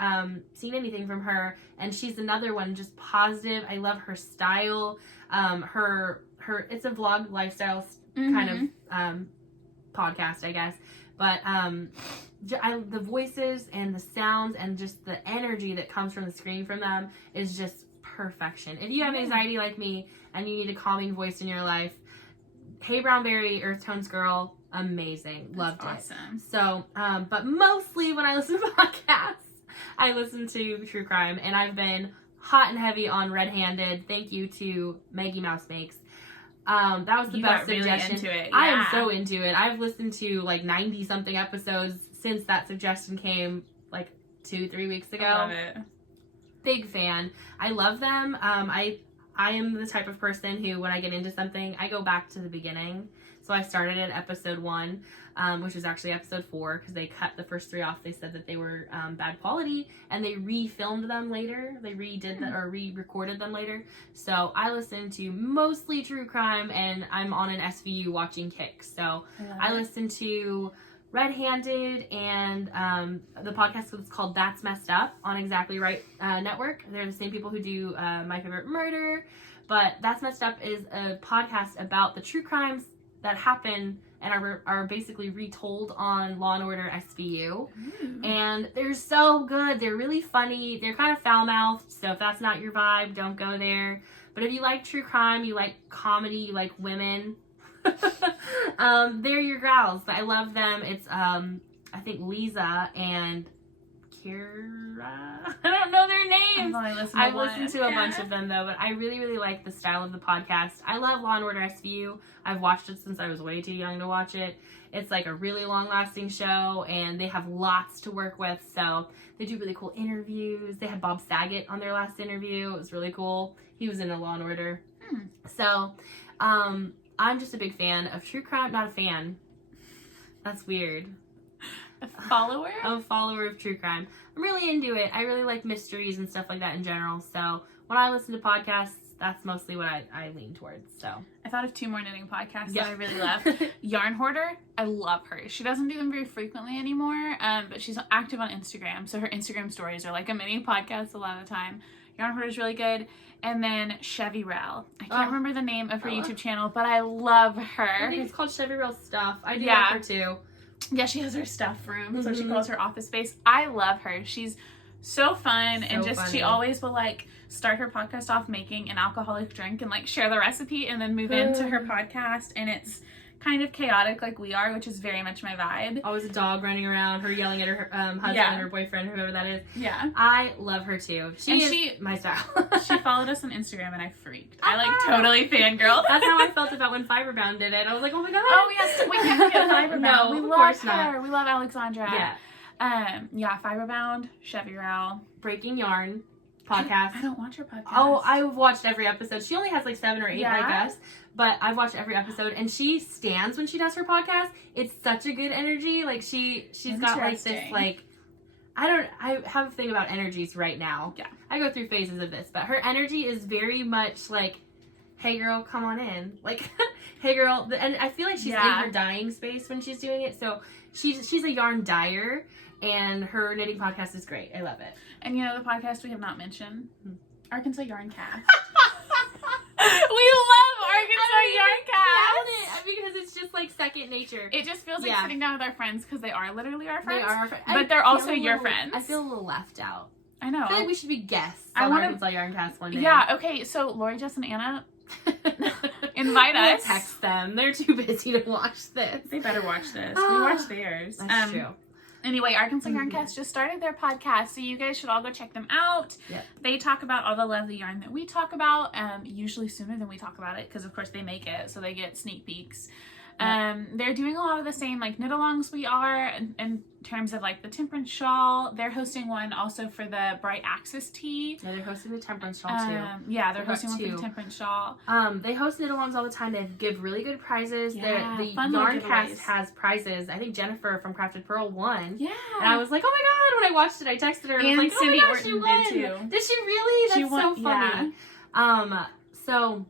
seen anything from her. And she's another one, just positive. I love her style. Her it's a vlog lifestyle kind of podcast, I guess. But the voices and the sounds and just the energy that comes from the screen from them is just perfection. If you have anxiety like me and you need a calming voice in your life, Hey Brown Berry, Earth Tones Girl, amazing. Loved it. So, but mostly when I listen to podcasts, I listen to true crime, and I've been hot and heavy on Red Handed. Thank you to Maggie Mouse Makes. That was the best suggestion. Really into it. I am so into it. I've listened to like 90 something episodes since that suggestion came like 2-3 weeks ago. I love it. Big fan. I love them. I am the type of person who, when I get into something, I go back to the beginning. So I started at episode 1, which was actually episode 4, because they cut the first 3 off. They said that they were bad quality, and they re-filmed them later. They redid that or re-recorded them later. So I listen to mostly true crime, and I'm on an SVU watching Kicks. So I listen to Red Handed and the podcast was called That's Messed Up on Exactly Right Network. They're the same people who do My Favorite Murder, but That's Messed Up is a podcast about the true crimes that happen and are basically retold on Law & Order SVU. And they're so good. They're really funny. They're kind of foul-mouthed, so if that's not your vibe, don't go there. But if you like true crime, you like comedy, you like women, they're your gals. I love them. It's, I think Lisa and Kira. I don't know their names. I've listened to a bunch of them though, but I really, really like the style of the podcast. I love Law & Order SVU. I've watched it since I was way too young to watch it. It's like a really long-lasting show, and they have lots to work with, so they do really cool interviews. They had Bob Saget on their last interview. It was really cool. He was in a Law & Order. So, I'm just a big fan of true crime. Not a fan. That's weird. A follower? I'm a follower of true crime. I'm really into it. I really like mysteries and stuff like that in general. So when I listen to podcasts, that's mostly what I lean towards. So I thought of 2 more knitting podcasts that I really love. Yarn Hoarder, I love her. She doesn't do them very frequently anymore, but she's active on Instagram. So her Instagram stories are like a mini podcast a lot of the time. Yarn Hoarder is really good. And then Chevy Rel. I can't remember the name of her YouTube channel, but I love her. I think it's called Chevy Rel Stuff. I do love her too. Yeah, she has her stuff room, so she calls her office space. I love her. She's so fun, and just funny. She always will like start her podcast off making an alcoholic drink and like share the recipe and then move into her podcast, and it's kind of chaotic like we are, which is very much my vibe. Always a dog running around, her yelling at her husband and her boyfriend, whoever that is. Yeah. I love her too. She is my style. She followed us on Instagram and I freaked. I like totally fangirl. That's how I felt about when Fiberbound did it. I was like, oh my god. Oh yes, we can't forget Fiberbound. No, we of love course her. not. We love Alexandra. Yeah. Fiberbound, Chevy Rel. Breaking Yarn podcast. I don't watch her podcast. Oh, I've watched every episode. She only has like 7 or 8 like us, but I've watched every episode, and she stands when she does her podcast. It's such a good energy. Like she's got like this like I have a thing about energies right now. Yeah. I go through phases of this, but her energy is very much like, hey girl, come on in. Like, hey girl, and I feel like she's in her dying space when she's doing it. So she's a yarn dyer, and her knitting podcast is great. I love it. And you know the podcast we have not mentioned? Arkansas Yarn Cast. We love Arkansas Yarn Cast. Because it's just like second nature. It just feels like sitting down with our friends, because they are literally our friends. They are our friends. But they're also your friends. I feel a little left out. I know. I feel like we should be guests on Arkansas Yarn Cast one day. Yeah, okay, so Lori, Jess, and Anna, invite us. Text them. They're too busy to watch this. They better watch this. We watch theirs. That's true. Anyway, Arkansas Yarncast just started their podcast, so you guys should all go check them out. Yep. They talk about all the lovely yarn that we talk about, usually sooner than we talk about it, because of course they make it, so they get sneak peeks. They're doing a lot of the same like Gnit-Alongs we are in terms of like the Temperance Shawl. They're hosting one also for the Bright Axis Tee. Yeah, they're hosting the Temperance Shawl too. Yeah, they're hosting one for the Temperance Shawl. They host Gnit-Alongs all the time. They give really good prizes. Yeah, the Yarncast has prizes. I think Jennifer from Crafted Pearl won. Yeah. And I was like, oh my god, when I watched it, I texted her and I was like, Cindy oh my gosh, she won. did too. Did she really? That's so funny. Yeah. So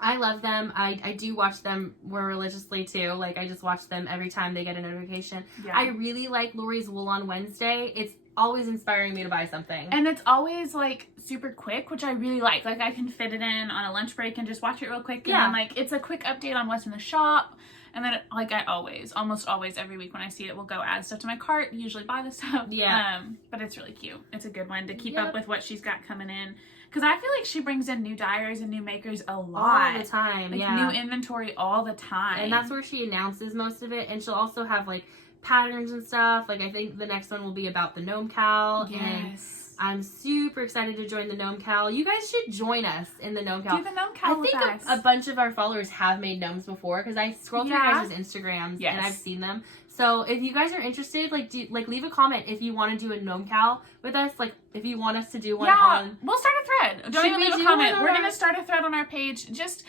I love them. I do watch them more religiously too. Like I just watch them every time they get a notification. Yeah. I really like Lori's Wool on Wednesday. It's always inspiring me to buy something. And it's always like super quick, which I really like. Like I can fit it in on a lunch break and just watch it real quick. And then like it's a quick update on what's in the shop. And then like I almost always every week when I see it, will go add stuff to my cart, usually buy the stuff. Yeah. But it's really cute. It's a good one to keep up with what she's got coming in. Because I feel like she brings in new dyers and new makers a lot. All the time, like new inventory all the time. And that's where she announces most of it. And she'll also have like patterns and stuff. Like I think the next one will be about the Gnome KAL. Yes. And I'm super excited to join the Gnome KAL. You guys should join us in the Gnome KAL. Do the Gnome KAL with us. I think a bunch of our followers have made gnomes before, because I scroll through your guys' Instagrams and I've seen them. So if you guys are interested, leave a comment if you want to do a Gnome KAL with us. Like if you want us to do one on. We'll start a thread. Don't even leave a comment. We're gonna start a thread on our page. Just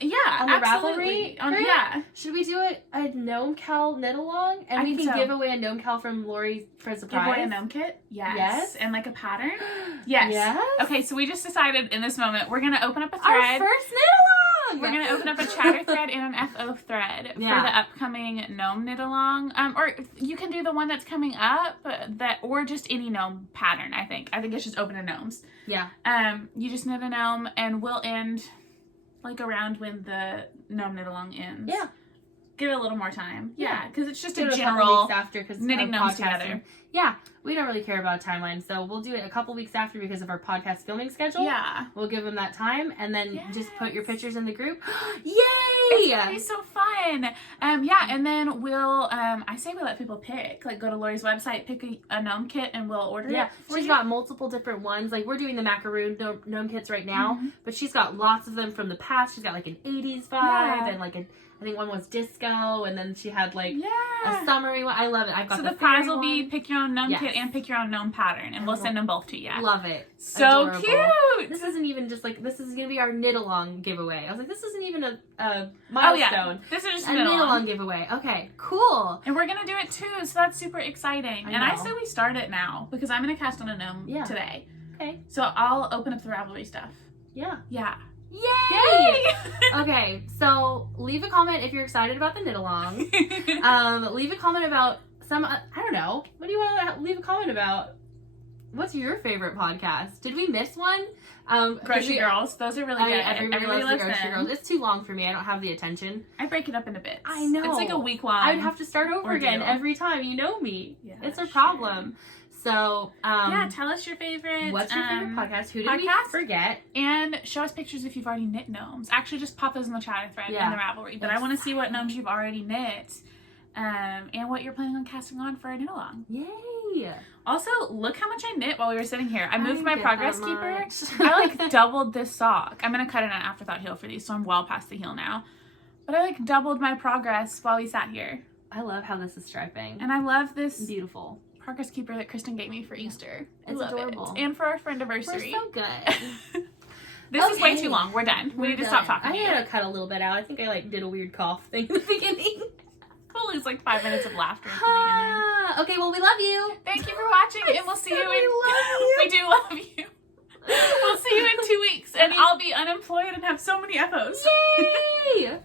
on the Ravelry. Yeah. Should we do a Gnome KAL Gnit-Along, and we can give away a Gnome KAL from Lori for a surprise? Give away a Gnome kit. Yes. And like a pattern. Yes. Okay, so we just decided in this moment we're gonna open up a thread. Our first Gnit-Along. We're gonna open up a chatter thread and an FO thread for the upcoming gnome Gnit-Along. Or you can do the one that's coming up, or just any gnome pattern. I think it's just open to gnomes. Yeah. You just knit a gnome, and we'll end like around when the gnome Gnit-Along ends. Yeah. give it a little more time. Yeah, because it's just Do a it general couple weeks after, because knitting gnomes together. Yeah, we don't really care about a timeline, so we'll do it a couple weeks after because of our podcast filming schedule. Yeah. We'll give them that time, and then just put your pictures in the group. Yay! It's gonna be so fun. Yeah, and then we'll, I say we let people pick. Like, go to Lori's website, pick a gnome kit, and we'll order it. She's got multiple different ones. Like, we're doing the macaroon gnome kits right now, but she's got lots of them from the past. She's got like an 80s vibe, and like I think one was disco, and then she had like a summery one. I love it. I've got so the the prize will one. be pick your own gnome kit and pick your own gnome pattern, and we'll send them both to you. Love it. So Adorable. cute. This isn't even just like, this is gonna be our Gnit-Along giveaway. I was like, this isn't even a milestone. This is just a Gnit-Along giveaway. Okay, cool. And we're gonna do it too, so that's super exciting. I know. say we start it now because I'm gonna cast on a gnome today. Okay. So I'll open up the Ravelry stuff. Yeah. Yeah. Yay! Okay, so leave a comment if you're excited about the Gnit-Along. Leave a comment about some, I don't know. What do you want to leave a comment about? What's your favorite podcast? Did we miss one? Grocery Girls. Those are really good. Everybody loves the Grocery Girls. It's too long for me. I don't have the attention. I break it up into bits. I know. It's like a week long. I would have to start over again every time. You know me. Yeah, it's a problem. So, tell us your favorite. What's your favorite podcast? Who did we forget? And show us pictures if you've already knit gnomes. Actually, just pop those in the chat thread in the Ravelry. But I want to see what gnomes you've already knit. And what you're planning on casting on for a Gnit-Along. Yay! Also, look how much I knit while we were sitting here. I moved my progress keeper. I like doubled this sock. I'm going to cut it an afterthought heel for these, so I'm well past the heel now. But I like doubled my progress while we sat here. I love how this is striping. And I love this beautiful progress keeper that Christen gave me for Easter. It's adorable. And for our friendiversary. We're so good. This is way too long. We're done. We need to stop talking. I had to cut a little bit out. I think I like did a weird cough thing in the beginning. We'll lose like 5 minutes of laughter at the beginning. Okay, well, we love you. Thank you for watching, and we'll see you in... We do love you. We'll see you in 2 weeks, and I'll be unemployed and have so many FOs. Yay!